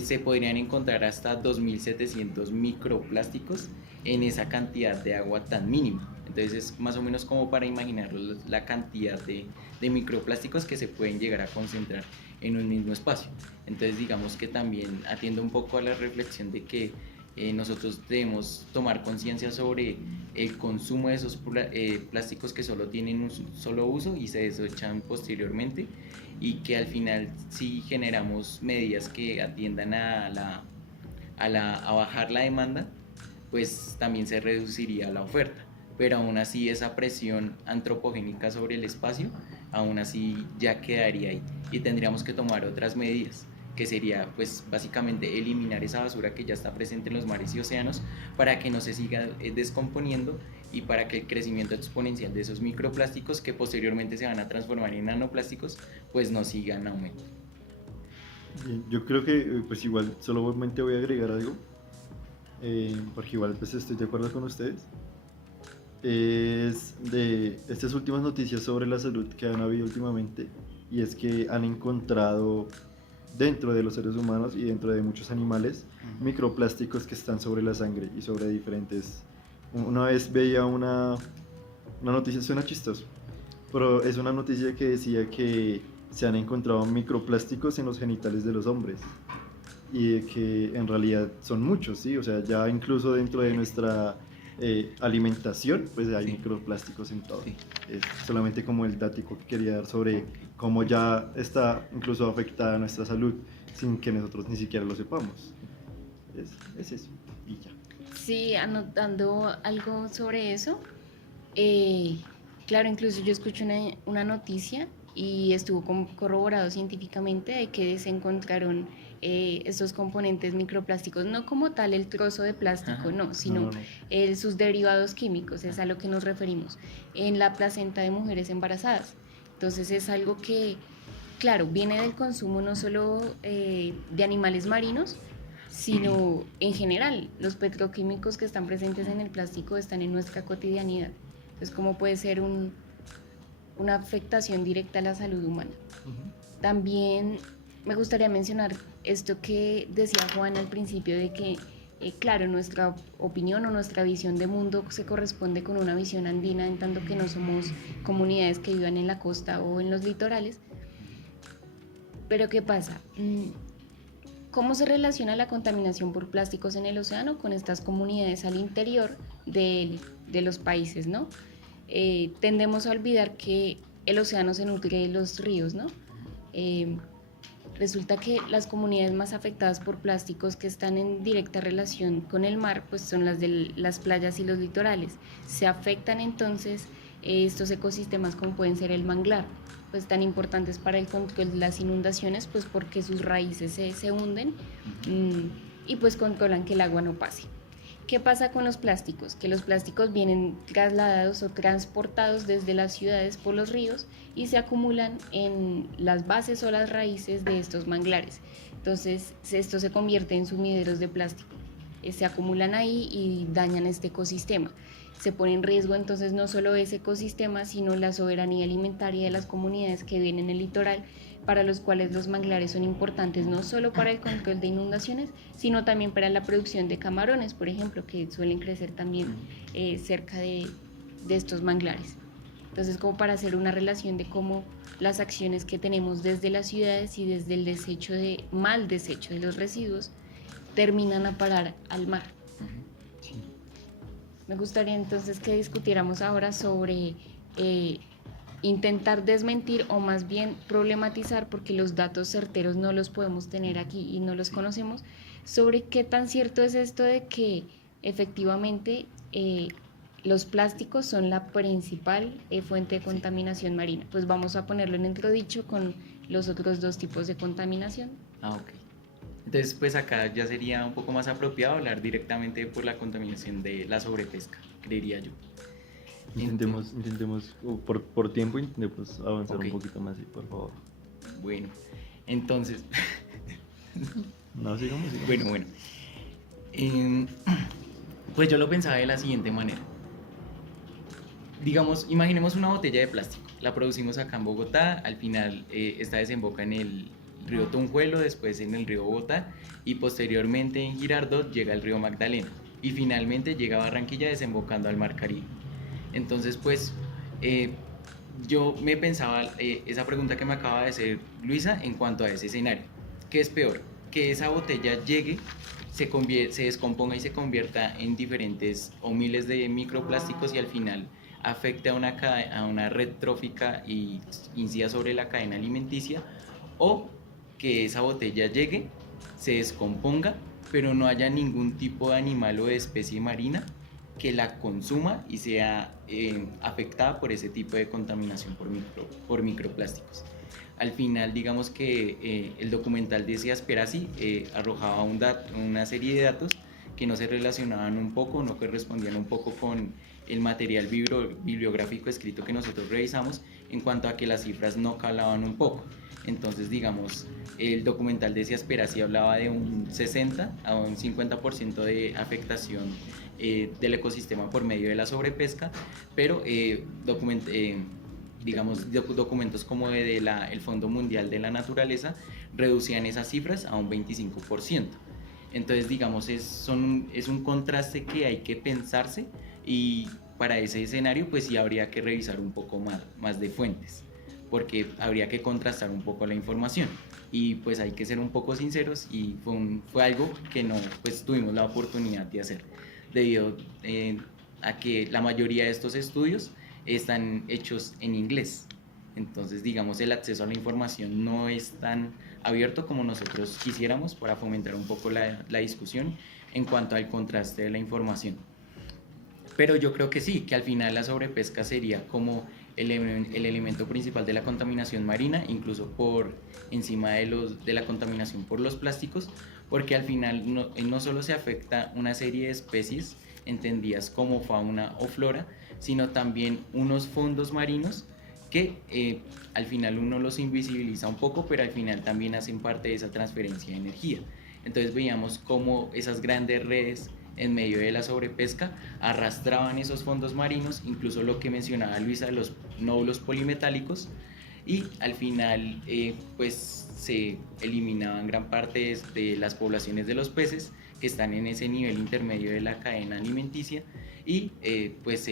se podrían encontrar hasta 2.700 microplásticos en esa cantidad de agua tan mínima. Entonces es más o menos como para imaginar la cantidad de microplásticos que se pueden llegar a concentrar en un mismo espacio. Entonces digamos que también atiende un poco a la reflexión de que nosotros debemos tomar conciencia sobre el consumo de esos plásticos que solo tienen un solo uso y se desechan posteriormente, y que al final, si generamos medidas que atiendan a bajar la demanda, pues también se reduciría la oferta. Pero aún así esa presión antropogénica sobre el espacio aún así ya quedaría ahí, y tendríamos que tomar otras medidas, que sería pues básicamente eliminar esa basura que ya está presente en los mares y océanos para que no se siga descomponiendo, y para que el crecimiento exponencial de esos microplásticos, que posteriormente se van a transformar en nanoplásticos, pues no sigan aumentando. Bien, yo creo que pues igual solamente voy a agregar algo, porque igual pues estoy de acuerdo con ustedes. Es de estas últimas noticias sobre la salud que han habido últimamente, y es que han encontrado dentro de los seres humanos y dentro de muchos animales microplásticos que están sobre la sangre y sobre diferentes... Una vez veía una noticia, suena chistoso, pero es una noticia que decía que se han encontrado microplásticos en los genitales de los hombres, y que en realidad son muchos, ¿sí? O sea, ya incluso dentro de nuestra alimentación, pues hay microplásticos en todo. Sí. Es solamente como el dático que quería dar sobre cómo ya está incluso afectada nuestra salud sin que nosotros ni siquiera lo sepamos. Es eso, y ya. Sí, anotando algo sobre eso. Claro, incluso yo escuché una noticia y estuvo corroborado científicamente de que se encontraron estos componentes microplásticos, no como tal el trozo de plástico, Ajá. no, No, sino no, no. sus derivados químicos, es a lo que nos referimos, en la placenta de mujeres embarazadas. Entonces es algo que, claro, viene del consumo no solo de animales marinos, sino en general, los petroquímicos que están presentes en el plástico están en nuestra cotidianidad. Entonces, ¿cómo puede ser una afectación directa a la salud humana? También me gustaría mencionar esto que decía Juan al principio de que, claro, nuestra opinión o nuestra visión de mundo se corresponde con una visión andina, en tanto que no somos comunidades que vivan en la costa o en los litorales. Pero ¿qué pasa? ¿Cómo se relaciona la contaminación por plásticos en el océano con estas comunidades al interior de los países, ¿no? Tendemos a olvidar que el océano se nutre de los ríos, ¿no? Eh, Resulta que las comunidades más afectadas por plásticos que están en directa relación con el mar, pues son las de las playas y los litorales. Se afectan entonces estos ecosistemas como pueden ser el manglar, pues tan importantes para el control de las inundaciones, pues porque sus raíces se hunden y pues controlan que el agua no pase. ¿Qué pasa con los plásticos? Que los plásticos vienen trasladados o transportados desde las ciudades por los ríos y se acumulan en las bases o las raíces de estos manglares. Entonces, esto se convierte en sumideros de plástico. Se acumulan ahí y dañan este ecosistema. Se pone en riesgo entonces no solo ese ecosistema, sino la soberanía alimentaria de las comunidades que viven en el litoral, para los cuales los manglares son importantes no solo para el control de inundaciones, sino también para la producción de camarones, por ejemplo, que suelen crecer también cerca de estos manglares. Entonces, como para hacer una relación de cómo las acciones que tenemos desde las ciudades y desde el mal desecho de los residuos terminan a parar al mar. Me gustaría entonces que discutiéramos ahora sobre intentar desmentir o más bien problematizar, porque los datos certeros no los podemos tener aquí y no los conocemos, sobre qué tan cierto es esto de que efectivamente los plásticos son la principal fuente de contaminación marina. Pues vamos a ponerlo en entredicho con los otros dos tipos de contaminación. Ok. Entonces, pues acá ya sería un poco más apropiado hablar directamente por la contaminación de la sobrepesca, creería yo. Intentemos por tiempo, intentemos avanzar Ok. un poquito más, sí, por favor. Bueno, entonces, No, sigamos. bueno. Em, pues yo lo pensaba de la siguiente manera. Digamos, imaginemos una botella de plástico. La producimos acá en Bogotá, al final esta desemboca en el río Tunjuelo, después en el río Bogotá y posteriormente en Girardot llega al río Magdalena y finalmente llega a Barranquilla desembocando al Mar Caribe. Entonces, pues, yo me pensaba esa pregunta que me acaba de hacer Luisa en cuanto a ese escenario. ¿Qué es peor? Que esa botella llegue, se descomponga y se convierta en diferentes o miles de microplásticos y al final afecte a una red trófica y incida sobre la cadena alimenticia, o que esa botella llegue, se descomponga, pero no haya ningún tipo de animal o de especie marina que la consuma y sea afectada por ese tipo de contaminación por microplásticos. Al final, digamos que el documental de Seasperacy arrojaba una serie de datos que no se relacionaban un poco, no correspondían un poco con el material bibliográfico escrito que nosotros revisamos, en cuanto a que las cifras no calaban un poco. Entonces, digamos, el documental de Seasperacy hablaba de un 60 a un 50% de afectación del ecosistema por medio de la sobrepesca, pero digamos, documentos como el Fondo Mundial de la Naturaleza reducían esas cifras a un 25%. Entonces, digamos, es un contraste que hay que pensarse, y para ese escenario pues sí habría que revisar un poco más de fuentes, porque habría que contrastar un poco la información y pues hay que ser un poco sinceros, y fue algo que no pues tuvimos la oportunidad de hacer debido a que la mayoría de estos estudios están hechos en inglés. Entonces, digamos, el acceso a la información no es tan abierto como nosotros quisiéramos para fomentar un poco la discusión en cuanto al contraste de la información. Pero yo creo que sí, que al final la sobrepesca sería como el elemento principal de la contaminación marina, incluso por encima de la contaminación por los plásticos, porque al final no solo se afecta una serie de especies entendidas como fauna o flora, sino también unos fondos marinos que al final uno los invisibiliza un poco, pero al final también hacen parte de esa transferencia de energía. Entonces veíamos cómo esas grandes redes en medio de la sobrepesca arrastraban esos fondos marinos, incluso lo que mencionaba Luisa de los nódulos polimetálicos, y al final pues se eliminaban gran parte de las poblaciones de los peces que están en ese nivel intermedio de la cadena alimenticia y pues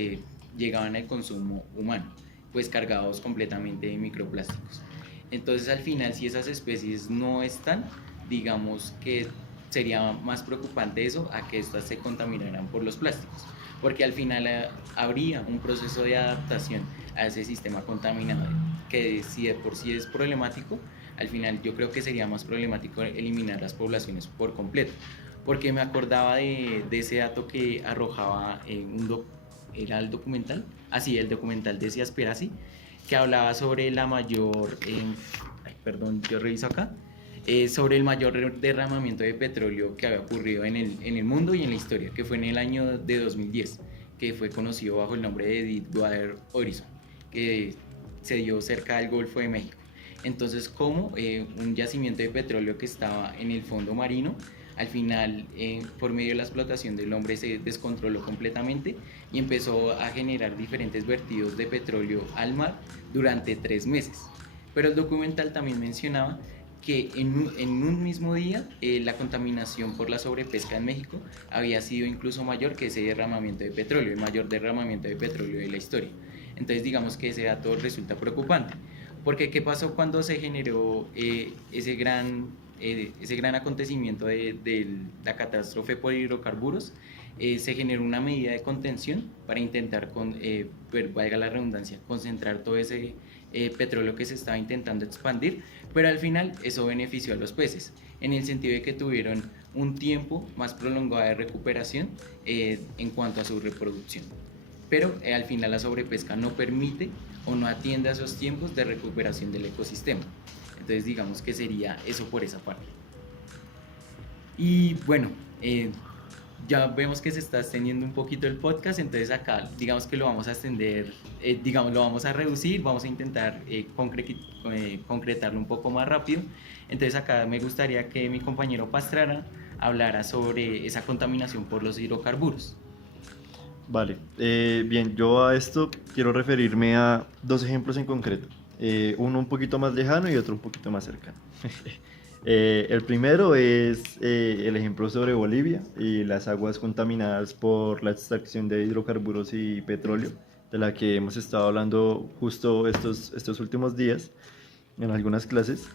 llegaban al consumo humano, pues cargados completamente de microplásticos. Entonces al final, si esas especies no están, digamos que sería más preocupante eso a que estas se contaminaran por los plásticos, porque al final habría un proceso de adaptación a ese sistema contaminado que si de por sí es problemático, al final yo creo que sería más problemático eliminar las poblaciones por completo, porque me acordaba de ese dato que arrojaba era el documental, así el documental de Seasperacy, que hablaba sobre la mayor, perdón, yo reviso acá, sobre el mayor derramamiento de petróleo que había ocurrido en el mundo y en la historia, que fue en el año de 2010, que fue conocido bajo el nombre de Deepwater Horizon, que se dio cerca del Golfo de México. Entonces, como un yacimiento de petróleo que estaba en el fondo marino, al final, por medio de la explotación del hombre, se descontroló completamente y empezó a generar diferentes vertidos de petróleo al mar durante 3 meses. Pero el documental también mencionaba que en un mismo día la contaminación por la sobrepesca en México había sido incluso mayor que ese derramamiento de petróleo, el mayor derramamiento de petróleo de la historia. Entonces digamos que ese dato resulta preocupante, porque ¿qué pasó cuando se generó ese gran acontecimiento de la catástrofe por hidrocarburos? Se generó una medida de contención para intentar, valga la redundancia, concentrar todo ese petróleo que se estaba intentando expandir, pero al final eso benefició a los peces, en el sentido de que tuvieron un tiempo más prolongado de recuperación en cuanto a su reproducción. Pero al final la sobrepesca no permite o no atiende a esos tiempos de recuperación del ecosistema. Entonces digamos que sería eso por esa parte. Y bueno, ya vemos que se está extendiendo un poquito el podcast, entonces acá digamos que lo vamos a extender, lo vamos a reducir, vamos a intentar concretarlo un poco más rápido. Entonces acá me gustaría que mi compañero Pastrana hablara sobre esa contaminación por los hidrocarburos. Vale, bien, yo a esto quiero referirme a 2 ejemplos en concreto, uno un poquito más lejano y otro un poquito más cercano. El primero es el ejemplo sobre Bolivia y las aguas contaminadas por la extracción de hidrocarburos y petróleo, de la que hemos estado hablando justo estos últimos días en algunas clases,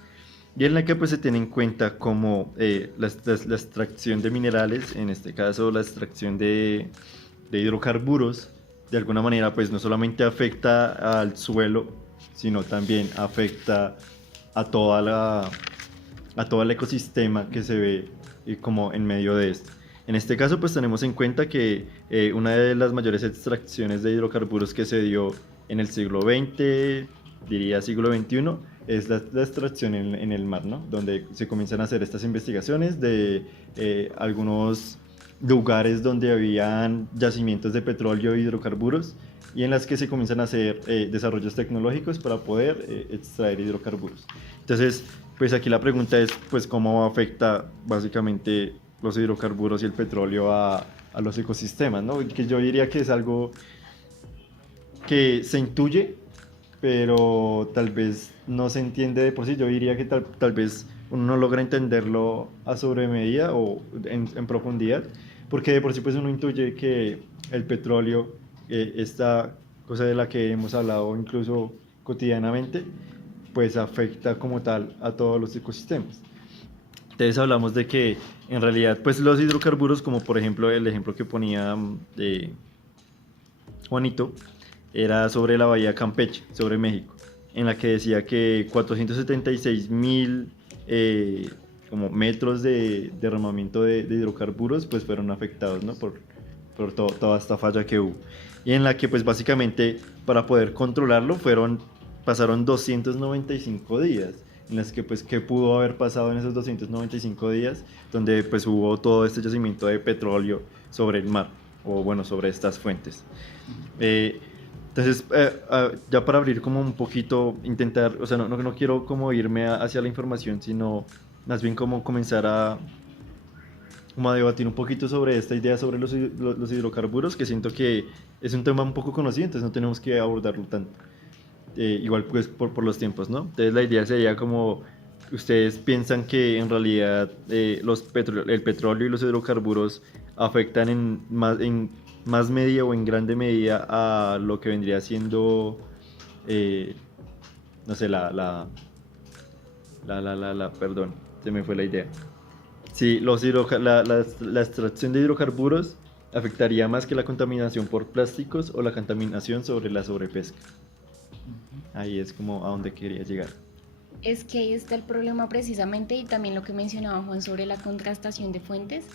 y en la que pues se tiene en cuenta como la extracción de minerales, en este caso la extracción de hidrocarburos, de alguna manera pues no solamente afecta al suelo, sino también afecta a todo el ecosistema que se ve como en medio de esto. En este caso pues tenemos en cuenta que una de las mayores extracciones de hidrocarburos que se dio en el siglo XX, diría siglo XXI, es la extracción en el mar, ¿no? Donde se comienzan a hacer estas investigaciones de algunos lugares donde habían yacimientos de petróleo e hidrocarburos y en las que se comienzan a hacer desarrollos tecnológicos para poder extraer hidrocarburos. Entonces, pues aquí la pregunta es, pues, ¿cómo afecta básicamente los hidrocarburos y el petróleo a los ecosistemas, ¿no? Que yo diría que es algo que se intuye, pero tal vez no se entiende de por sí. Yo diría que tal vez uno no logra entenderlo a sobremedida o en profundidad, porque de por sí pues uno intuye que el petróleo, esta cosa de la que hemos hablado incluso cotidianamente, pues afecta como tal a todos los ecosistemas. Entonces hablamos de que en realidad pues los hidrocarburos, como por ejemplo el ejemplo que ponía Juanito, era sobre la bahía Campeche, sobre México, en la que decía que 476,000 como metros de derramamiento de hidrocarburos, pues fueron afectados, ¿no? Por toda esta falla que hubo. Y en la que pues básicamente para poder controlarlo pasaron 295 días, en las que pues qué pudo haber pasado en esos 295 días, donde pues hubo todo este yacimiento de petróleo sobre el mar, o bueno, sobre estas fuentes. Entonces, ya para abrir como un poquito, intentar, o sea, no quiero como irme hacia la información, sino más bien como comenzar como a debatir un poquito sobre esta idea sobre los hidrocarburos, que siento que es un tema un poco conocido, entonces no tenemos que abordarlo tanto. Igual pues por los tiempos, ¿no? Entonces la idea sería como, ustedes piensan que en realidad el petróleo y los hidrocarburos afectan en más medida o en grande medida a lo que vendría siendo, no sé, perdón, se me fue la idea. Sí, la extracción de hidrocarburos afectaría más que la contaminación por plásticos o la contaminación sobre la sobrepesca. Ahí es como a donde quería llegar. Es que ahí está el problema precisamente, y también lo que mencionaba Juan sobre la contrastación de fuentes.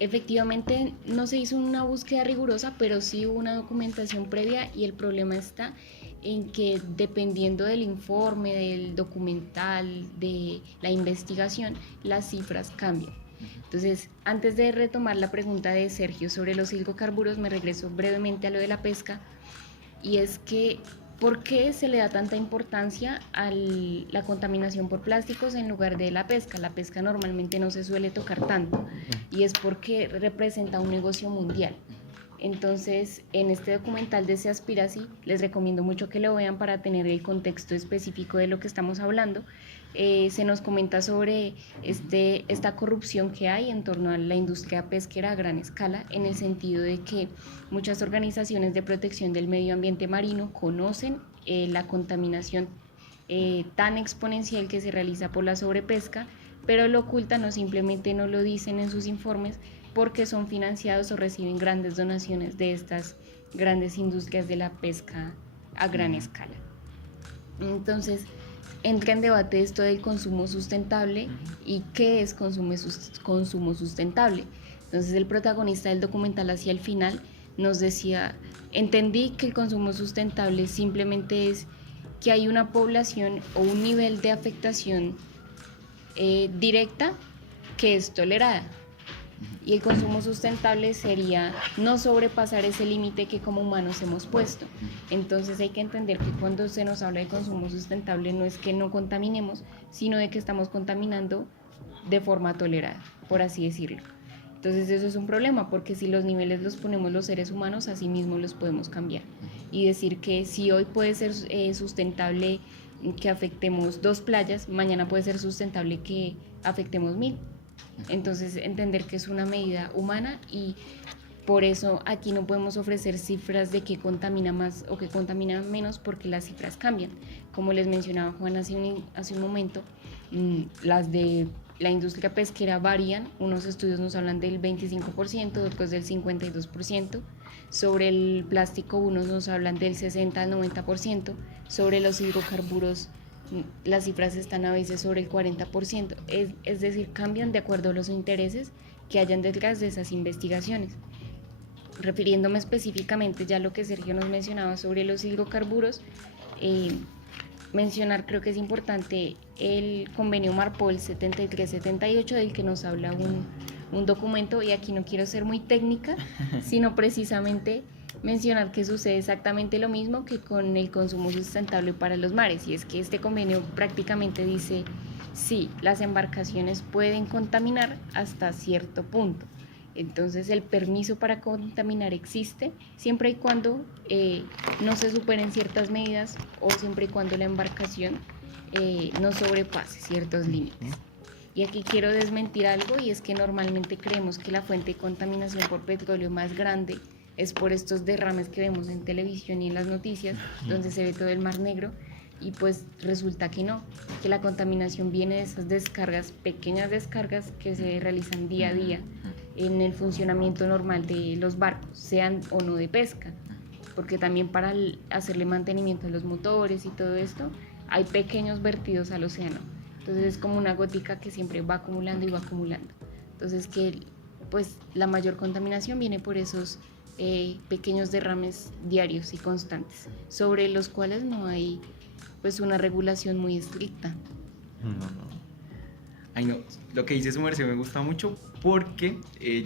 Efectivamente no se hizo una búsqueda rigurosa, pero sí hubo una documentación previa, y el problema está en que dependiendo del informe, del documental, de la investigación, las cifras cambian. Entonces, antes de retomar la pregunta de Sergio sobre los hidrocarburos, me regreso brevemente a lo de la pesca, y es que ¿por qué se le da tanta importancia a la contaminación por plásticos en lugar de la pesca? La pesca normalmente no se suele tocar tanto, y es porque representa un negocio mundial. Entonces, en este documental de Seaspiracy, les recomiendo mucho que lo vean para tener el contexto específico de lo que estamos hablando. Se nos comenta sobre esta corrupción que hay en torno a la industria pesquera a gran escala, en el sentido de que muchas organizaciones de protección del medio ambiente marino conocen la contaminación tan exponencial que se realiza por la sobrepesca, pero lo ocultan o simplemente no lo dicen en sus informes porque son financiados o reciben grandes donaciones de estas grandes industrias de la pesca a gran escala. Entonces, entra en debate esto del consumo sustentable y qué es consumo sustentable. Entonces, el protagonista del documental hacia el final nos decía: entendí que el consumo sustentable simplemente es que hay una población o un nivel de afectación directa que es tolerada. Y el consumo sustentable sería no sobrepasar ese límite que como humanos hemos puesto. Entonces hay que entender que cuando se nos habla de consumo sustentable no es que no contaminemos, sino de que estamos contaminando de forma tolerada, por así decirlo. Entonces eso es un problema, porque si los niveles los ponemos los seres humanos, así mismo los podemos cambiar. Y decir que si hoy puede ser sustentable que afectemos 2 playas, mañana puede ser sustentable que afectemos 1000. Entonces entender que es una medida humana, y por eso aquí no podemos ofrecer cifras de que contamina más o que contamina menos, porque las cifras cambian. Como les mencionaba Juan hace un momento, las de la industria pesquera varían. Unos estudios nos hablan del 25%, otros del 52%. Sobre el plástico unos nos hablan del 60 al 90%. Sobre los hidrocarburos las cifras están a veces sobre el 40%, es decir, cambian de acuerdo a los intereses que hayan detrás de esas investigaciones. Refiriéndome específicamente ya a lo que Sergio nos mencionaba sobre los hidrocarburos, mencionar, creo que es importante, el convenio Marpol 7378, del que nos habla un documento, y aquí no quiero ser muy técnica, sino precisamente mencionar que sucede exactamente lo mismo que con el consumo sustentable para los mares, y es que este convenio prácticamente dice: sí, las embarcaciones pueden contaminar hasta cierto punto. Entonces el permiso para contaminar existe siempre y cuando no se superen ciertas medidas, o siempre y cuando la embarcación no sobrepase ciertos límites. Y aquí quiero desmentir algo, y es que normalmente creemos que la fuente de contaminación por petróleo más grande es por estos derrames que vemos en televisión y en las noticias, donde se ve todo el Mar Negro, y pues resulta que no, que la contaminación viene de esas descargas, pequeñas descargas que se realizan día a día en el funcionamiento normal de los barcos, sean o no de pesca, porque también para hacerle mantenimiento a los motores y todo esto, hay pequeños vertidos al océano. Entonces es como una gótica que siempre va acumulando y va acumulando. Entonces que pues la mayor contaminación viene por esos pequeños derrames diarios y constantes, sobre los cuales no hay pues una regulación muy estricta. No. Ay, no, lo que dice su merced me gusta mucho porque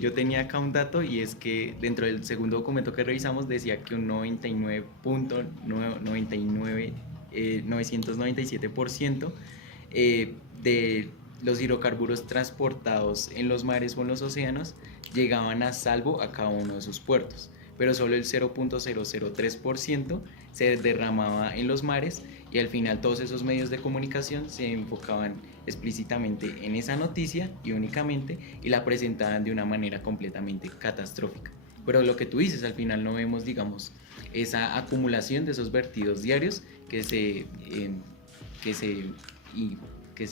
yo tenía acá un dato y es que dentro del segundo documento que revisamos decía que un 99.997% de los hidrocarburos transportados en los mares o en los océanos llegaban a salvo a cada uno de sus puertos, pero solo el 0.003% se derramaba en los mares, y al final todos esos medios de comunicación se enfocaban explícitamente en esa noticia y únicamente, y la presentaban de una manera completamente catastrófica. Pero lo que tú dices, al final no vemos, digamos, esa acumulación de esos vertidos diarios que se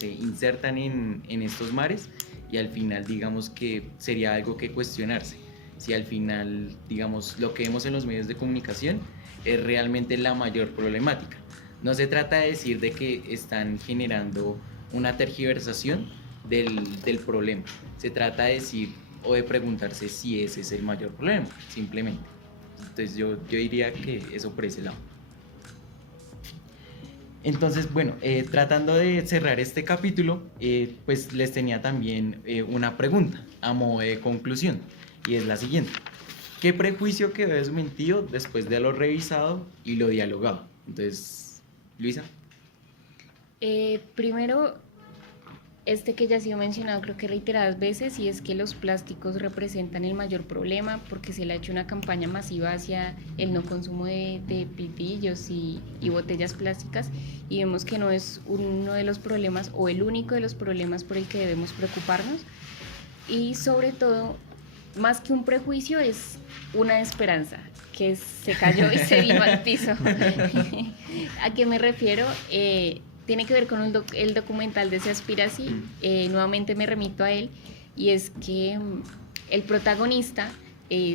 insertan en estos mares, y al final digamos que sería algo que cuestionarse si al final, digamos, lo que vemos en los medios de comunicación es realmente la mayor problemática. No se trata de decir de que están generando una tergiversación del problema, se trata de decir o de preguntarse si ese es el mayor problema, simplemente. Entonces yo diría que eso por ese lado. Entonces, bueno, tratando de cerrar este capítulo, pues les tenía también una pregunta a modo de conclusión, y es la siguiente: ¿qué prejuicio quedó desmentido después de lo revisado y lo dialogado? Entonces, Luisa. Primero, que ya ha sido mencionado creo que reiteradas veces, y es que los plásticos representan el mayor problema porque se le ha hecho una campaña masiva hacia el no consumo de pitillos y botellas plásticas, y vemos que no es uno de los problemas o el único de los problemas por el que debemos preocuparnos, y sobre todo, más que un prejuicio, es una esperanza que se cayó y se vino al piso. ¿A qué me refiero? Tiene que ver con el documental de Seaspiracy, nuevamente me remito a él, y es que el protagonista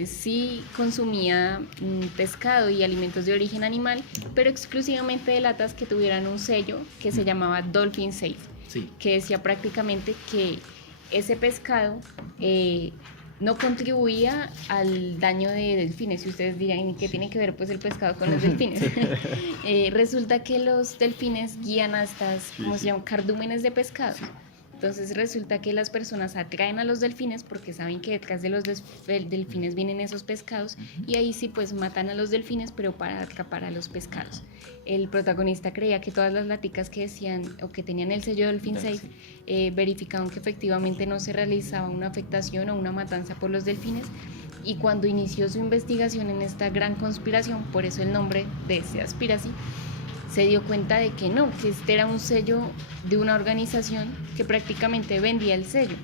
sí consumía pescado y alimentos de origen animal, pero exclusivamente de latas que tuvieran un sello que se llamaba Dolphin Safe, Sí. que decía prácticamente que ese pescado no contribuía al daño de delfines. Y ustedes dirán, ¿qué tiene que ver pues el pescado con los delfines? Resulta que los delfines guían a estas, ¿cómo se llaman?, cardúmenes de pescado. Entonces resulta que las personas atraen a los delfines porque saben que detrás de los delfines vienen esos pescados, y ahí sí pues matan a los delfines, pero para atrapar a los pescados. El protagonista creía que todas las laticas que decían o que tenían el sello Dolphin Safe verificaban que efectivamente no se realizaba una afectación o una matanza por los delfines, y cuando inició su investigación en esta gran conspiración, por eso el nombre de Seaspiracy, se dio cuenta de que no, que este era un sello de una organización que prácticamente vendía el sello.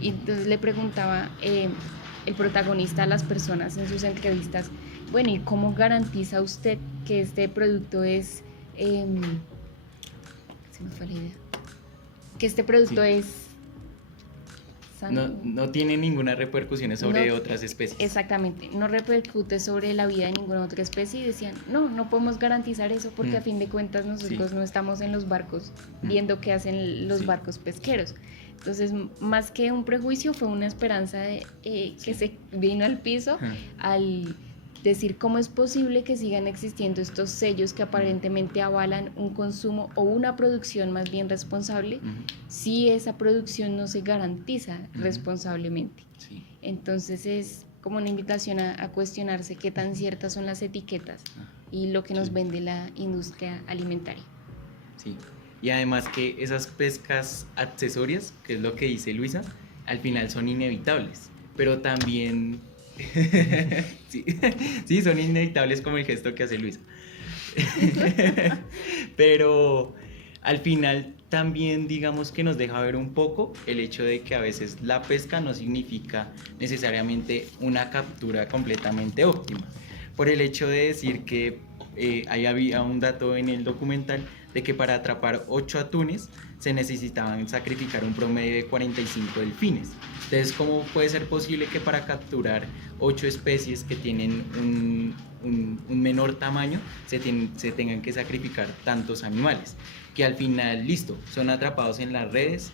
Y entonces le preguntaba el protagonista a las personas en sus entrevistas, bueno, ¿y cómo garantiza usted que este producto es... se me fue la idea. Que este producto es... No tiene ninguna repercusión sobre otras especies. Exactamente, no repercute sobre la vida de ninguna otra especie, y decían, no podemos garantizar eso porque a fin de cuentas nosotros no estamos en los barcos viendo qué hacen los barcos pesqueros. Entonces, más que un prejuicio, fue una esperanza que se vino al piso al decir cómo es posible que sigan existiendo estos sellos que aparentemente avalan un consumo o una producción más bien responsable, si esa producción no se garantiza responsablemente. Sí. Entonces es como una invitación a cuestionarse qué tan ciertas son las etiquetas y lo que nos vende la industria alimentaria. Sí. Y además que esas pescas accesorias, que es lo que dice Luisa, al final son inevitables, pero también... sí, son inevitables, como el gesto que hace Luisa. Pero al final también digamos que nos deja ver un poco el hecho de que a veces la pesca no significa necesariamente una captura completamente óptima, por el hecho de decir que ahí había un dato en el documental de que para atrapar 8 atunes se necesitaban sacrificar un promedio de 45 delfines. Entonces, ¿cómo puede ser posible que para capturar 8 especies que tienen un menor tamaño se tengan que sacrificar tantos animales? Que al final, listo, son atrapados en las redes,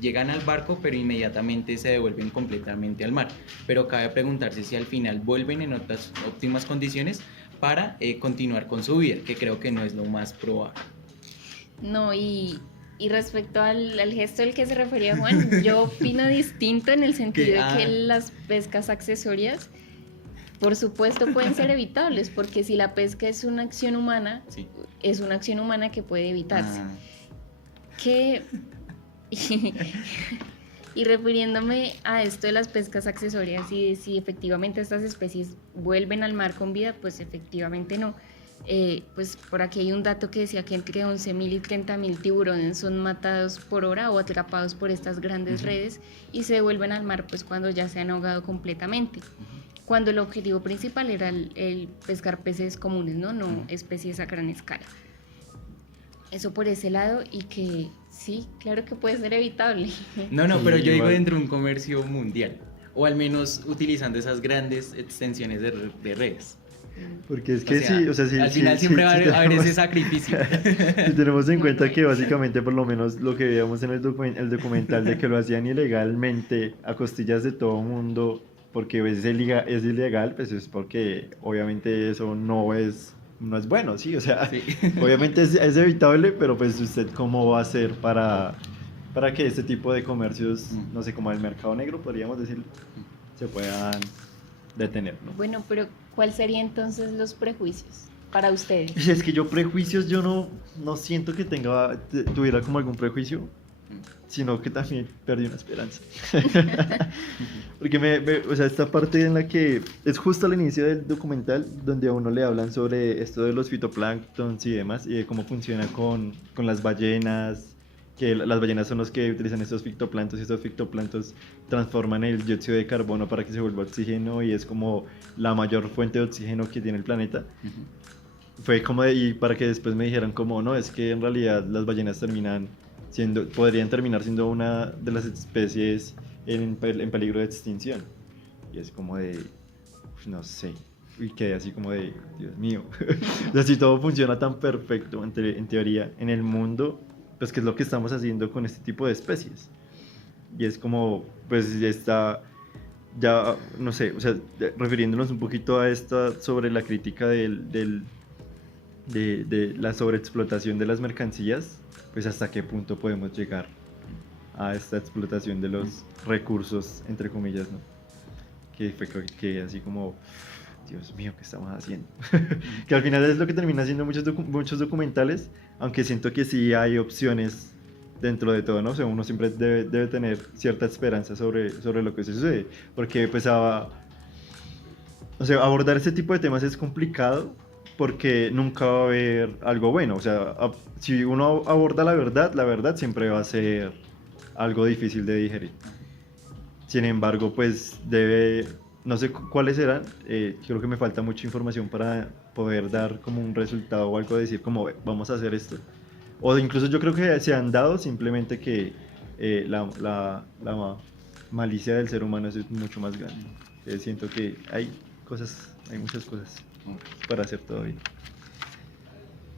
llegan al barco, pero inmediatamente se devuelven completamente al mar. Pero cabe preguntarse si al final vuelven en otras óptimas condiciones para continuar con su vida, que creo que no es lo más probable. No, y respecto al gesto al que se refería Juan, yo opino distinto en el sentido de que las pescas accesorias, por supuesto, pueden ser evitables, porque si la pesca es una acción humana, sí, es una acción humana que puede evitarse. Y refiriéndome a esto de las pescas accesorias y si efectivamente estas especies vuelven al mar con vida, pues efectivamente no. Pues por aquí hay un dato que decía que entre 11.000 y 30.000 tiburones son matados por hora o atrapados por estas grandes redes y se devuelven al mar pues cuando ya se han ahogado completamente. Cuando el objetivo principal era el pescar peces comunes, no especies a gran escala. Eso por ese lado, y que sí, claro que puede ser evitable. No, pero yo digo dentro de un comercio mundial, o al menos utilizando esas grandes extensiones de redes. Porque es que sí, al final siempre va a haber ese sacrificio. Si tenemos en cuenta que básicamente, por lo menos lo que veíamos en el documental de que lo hacían ilegalmente a costillas de todo el mundo, porque es ilegal, pues es porque obviamente eso no es bueno, sí, o sea, sí. Obviamente es evitable, pero pues usted cómo va a hacer para que este tipo de comercios, no sé, como el mercado negro, podríamos decir, se puedan detener, ¿no? Bueno, pero ¿cuál sería entonces los prejuicios para ustedes? Es que yo prejuicios, yo no siento que tuviera como algún prejuicio, sino que también perdí una esperanza. Porque o sea, esta parte en la que es justo al inicio del documental, donde a uno le hablan sobre esto de los fitoplanctons y demás, y de cómo funciona con las ballenas, que las ballenas son los que utilizan estos fitoplanctos, y estos fitoplanctos transforman el dióxido de carbono para que se vuelva oxígeno, y es como la mayor fuente de oxígeno que tiene el planeta. Fue como y para que después me dijeran como, no, es que en realidad las ballenas podrían terminar siendo una de las especies en peligro de extinción. Y es como de, no sé, y quedé así como de, Dios mío. O sea, si todo funciona tan perfecto en teoría en el mundo, pues qué es lo que estamos haciendo con este tipo de especies. Y es como, pues ya no sé, o sea, refiriéndonos un poquito a sobre la crítica de la sobreexplotación de las mercancías, pues hasta qué punto podemos llegar a esta explotación de los recursos, entre comillas, ¿no? Que fue que así como, Dios mío, ¿qué estamos haciendo? Que al final es lo que termina haciendo muchos documentales, aunque siento que sí hay opciones dentro de todo, ¿no? O sea, uno siempre debe tener cierta esperanza sobre lo que sucede, porque pues abordar este tipo de temas es complicado, porque nunca va a haber algo bueno. O sea, si uno aborda la verdad siempre va a ser algo difícil de digerir. Sin embargo, pues no sé cuáles serán, creo que me falta mucha información para poder dar como un resultado o algo, decir como vamos a hacer esto. O incluso yo creo que se han dado, simplemente que la malicia del ser humano es mucho más grande. Siento que hay muchas cosas para hacer todavía.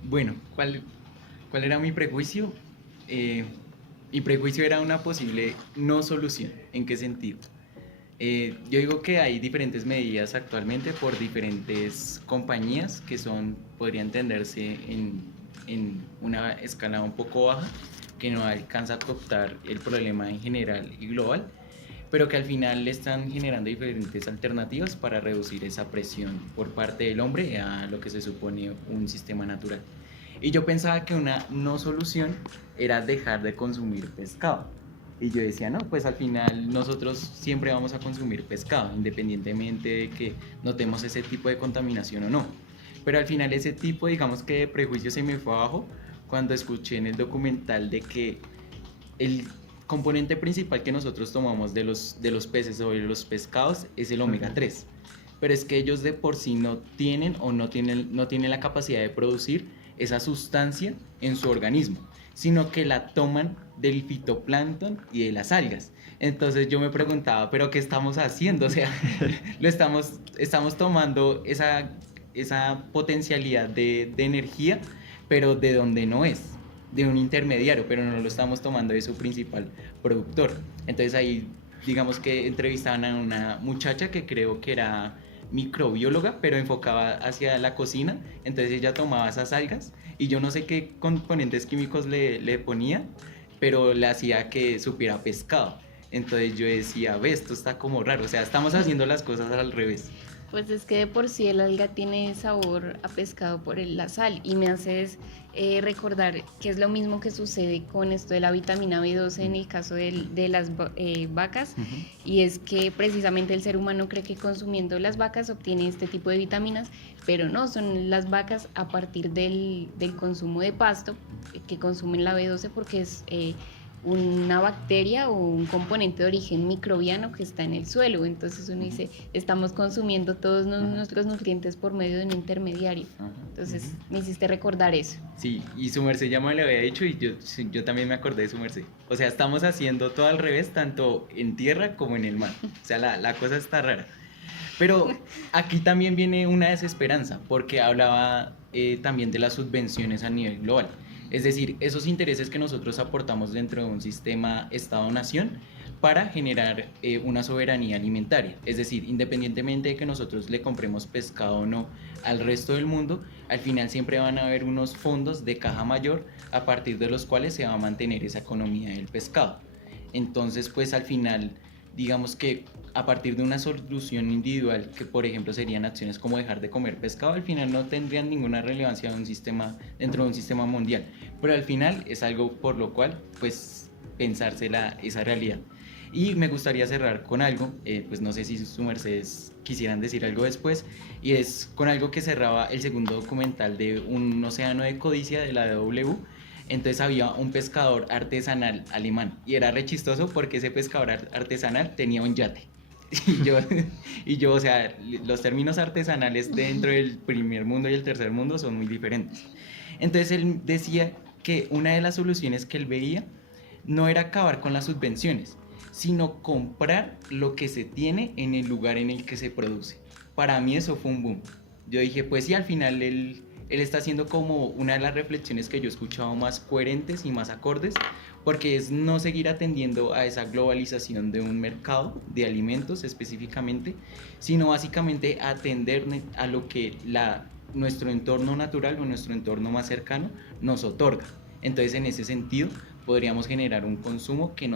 Bueno, ¿cuál era mi prejuicio? Mi prejuicio era una posible no solución. ¿En qué sentido? Yo digo que hay diferentes medidas actualmente por diferentes compañías que podrían tenderse en una escala un poco baja, que no alcanza a captar el problema en general y global, pero que al final le están generando diferentes alternativas para reducir esa presión por parte del hombre a lo que se supone un sistema natural. Y yo pensaba que una no solución era dejar de consumir pescado. Y yo decía, no, pues al final nosotros siempre vamos a consumir pescado, independientemente de que notemos ese tipo de contaminación o no. Pero al final ese tipo, digamos que de prejuicio se me fue abajo cuando escuché en el documental de que el componente principal que nosotros tomamos de los peces o de los pescados es el omega 3. Pero es que ellos de por sí no tienen la capacidad de producir esa sustancia en su organismo, sino que la toman del fitoplancton y de las algas. Entonces yo me preguntaba, ¿pero qué estamos haciendo? O sea, estamos tomando esa potencialidad de energía, pero de donde no es, de un intermediario, pero no lo estamos tomando de su principal productor. Entonces ahí, digamos que entrevistaban a una muchacha que creo que era microbióloga, pero enfocaba hacia la cocina. Entonces ella tomaba esas algas y yo no sé qué componentes químicos le ponía, pero le hacía que supiera pescado. Entonces yo decía, ve, esto está como raro, o sea, estamos haciendo las cosas al revés. Pues es que de por sí el alga tiene sabor a pescado por la sal y me haces recordar que es lo mismo que sucede con esto de la vitamina B12 en el caso de las vacas. Y es que precisamente el ser humano cree que consumiendo las vacas obtiene este tipo de vitaminas, pero no, son las vacas a partir del consumo de pasto que consumen la B12 porque es una bacteria o un componente de origen microbiano que está en el suelo. Entonces uno dice, estamos consumiendo todos nuestros nutrientes por medio de un intermediario. Entonces me hiciste recordar eso. Sí, y su merced ya me lo había dicho y yo también me acordé de su merced. O sea, estamos haciendo todo al revés, tanto en tierra como en el mar. O sea, la cosa está rara. Pero aquí también viene una desesperanza, porque hablaba también de las subvenciones a nivel global. Es decir, esos intereses que nosotros aportamos dentro de un sistema Estado-Nación para generar una soberanía alimentaria. Es decir, independientemente de que nosotros le compremos pescado o no al resto del mundo, al final siempre van a haber unos fondos de caja mayor a partir de los cuales se va a mantener esa economía del pescado. Entonces, pues al final, digamos que a partir de una solución individual, que por ejemplo serían acciones como dejar de comer pescado, al final no tendrían ninguna relevancia dentro de un sistema mundial, pero al final es algo por lo cual pues pensarse esa realidad. Y me gustaría cerrar con algo, pues no sé si sus mercedes quisieran decir algo después, y es con algo que cerraba el segundo documental de Un océano de codicia de la DW. Entonces había un pescador artesanal alemán y era re chistoso porque ese pescador artesanal tenía un yate. Y yo, o sea, los términos artesanales dentro del primer mundo y el tercer mundo son muy diferentes. Entonces él decía que una de las soluciones que él veía no era acabar con las subvenciones, sino comprar lo que se tiene en el lugar en el que se produce. Para mí eso fue un boom. Yo dije, pues sí, al final él está haciendo como una de las reflexiones que yo he escuchado más coherentes y más acordes, porque es no seguir atendiendo a esa globalización de un mercado de alimentos específicamente, sino básicamente atender a lo que nuestro entorno natural o nuestro entorno más cercano nos otorga. Entonces, en ese sentido, podríamos generar un consumo que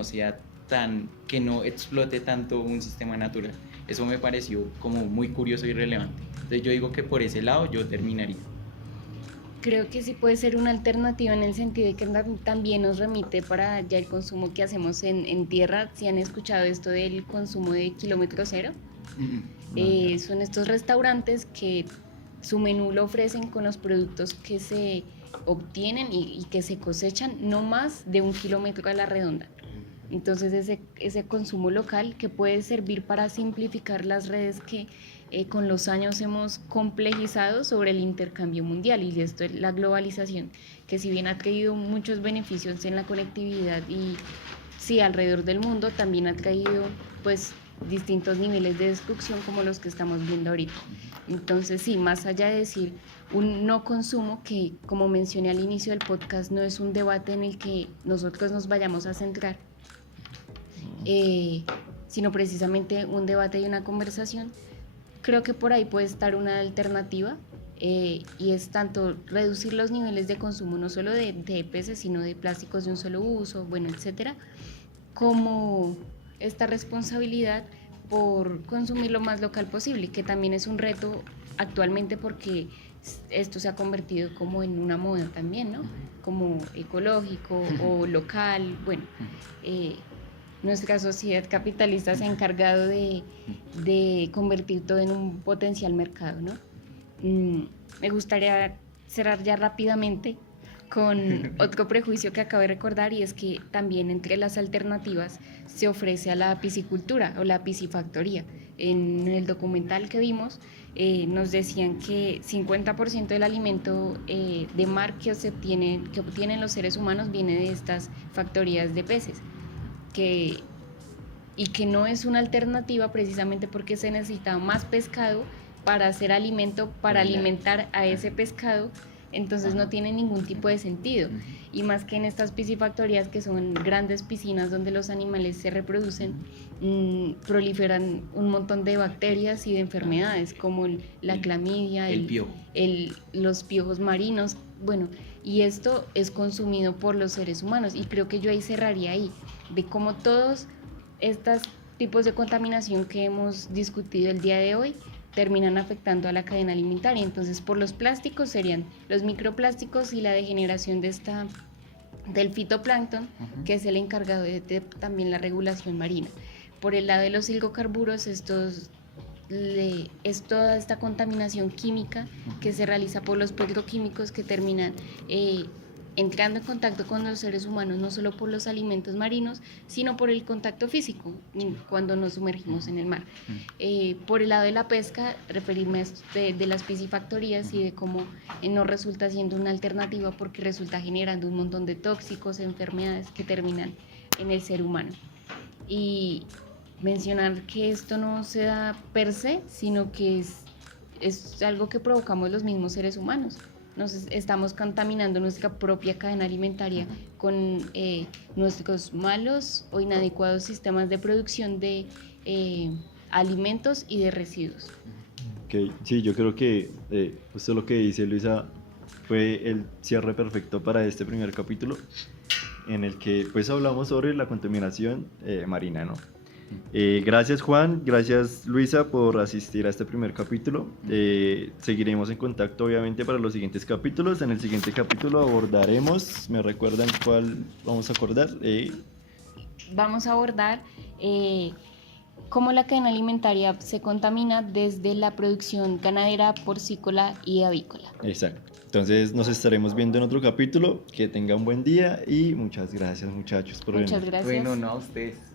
que no explote tanto un sistema natural. Eso me pareció como muy curioso y relevante. Entonces yo digo que por ese lado yo terminaría. Creo que sí puede ser una alternativa en el sentido de que también nos remite para ya el consumo que hacemos en tierra. Si han escuchado esto del consumo de kilómetro cero, son estos restaurantes que su menú lo ofrecen con los productos que se obtienen y que se cosechan no más de 1 kilómetro a la redonda. Entonces ese consumo local que puede servir para simplificar las redes que con los años hemos complejizado sobre el intercambio mundial, y esto es la globalización, que si bien ha traído muchos beneficios en la conectividad y sí alrededor del mundo, también ha traído pues distintos niveles de destrucción como los que estamos viendo ahorita. Entonces sí, más allá de decir un no consumo, que como mencioné al inicio del podcast, no es un debate en el que nosotros nos vayamos a centrar, sino precisamente un debate y una conversación. Creo que por ahí puede estar una alternativa, y es tanto reducir los niveles de consumo no solo de peces, sino de plásticos de un solo uso, bueno, etcétera, como esta responsabilidad por consumir lo más local posible, que también es un reto actualmente porque esto se ha convertido como en una moda también, ¿no? Como ecológico o local, bueno, nuestra sociedad capitalista se ha encargado de convertir todo en un potencial mercado, ¿no? Me gustaría cerrar ya rápidamente con otro prejuicio que acabo de recordar, y es que también entre las alternativas se ofrece a la piscicultura o la piscifactoría. En el documental que vimos nos decían que 50% del alimento de mar que obtienen los seres humanos viene de estas factorías de peces, y que no es una alternativa precisamente porque se necesita más pescado para hacer alimento, para alimentar a ese pescado. Entonces no tiene ningún tipo de sentido, y más que en estas piscifactorías, que son grandes piscinas donde los animales se reproducen, proliferan un montón de bacterias y de enfermedades como la clamidia, el piojo, los piojos marinos, bueno, y esto es consumido por los seres humanos, y creo que yo ahí cerraría ahí, de cómo todos estos tipos de contaminación que hemos discutido el día de hoy terminan afectando a la cadena alimentaria. Entonces, por los plásticos serían los microplásticos y la degeneración del fitoplancton, que es el encargado de también la regulación marina. Por el lado de los hidrocarburos, es toda esta contaminación química que se realiza por los petroquímicos, que terminan entrando en contacto con los seres humanos, no solo por los alimentos marinos, sino por el contacto físico cuando nos sumergimos en el mar. Por el lado de la pesca, referirme a esto de las piscifactorías y de cómo no resulta siendo una alternativa, porque resulta generando un montón de tóxicos, enfermedades que terminan en el ser humano. Y mencionar que esto no se da per se, sino que es algo que provocamos los mismos seres humanos. Nos estamos contaminando nuestra propia cadena alimentaria con nuestros malos o inadecuados sistemas de producción de alimentos y de residuos. Ok, sí, yo creo que justo lo que dice Luisa fue el cierre perfecto para este primer capítulo, en el que pues hablamos sobre la contaminación marina, ¿no? Gracias Juan, gracias Luisa por asistir a este primer capítulo. Seguiremos en contacto obviamente para los siguientes capítulos. En el siguiente capítulo abordaremos, ¿me recuerdan cuál vamos a acordar? Vamos a abordar cómo la cadena alimentaria se contamina desde la producción ganadera, porcícola y avícola. Exacto. Entonces nos estaremos viendo en otro capítulo. Que tengan un buen día y muchas gracias muchachos por venir. Muchas gracias. Bueno, no a ustedes.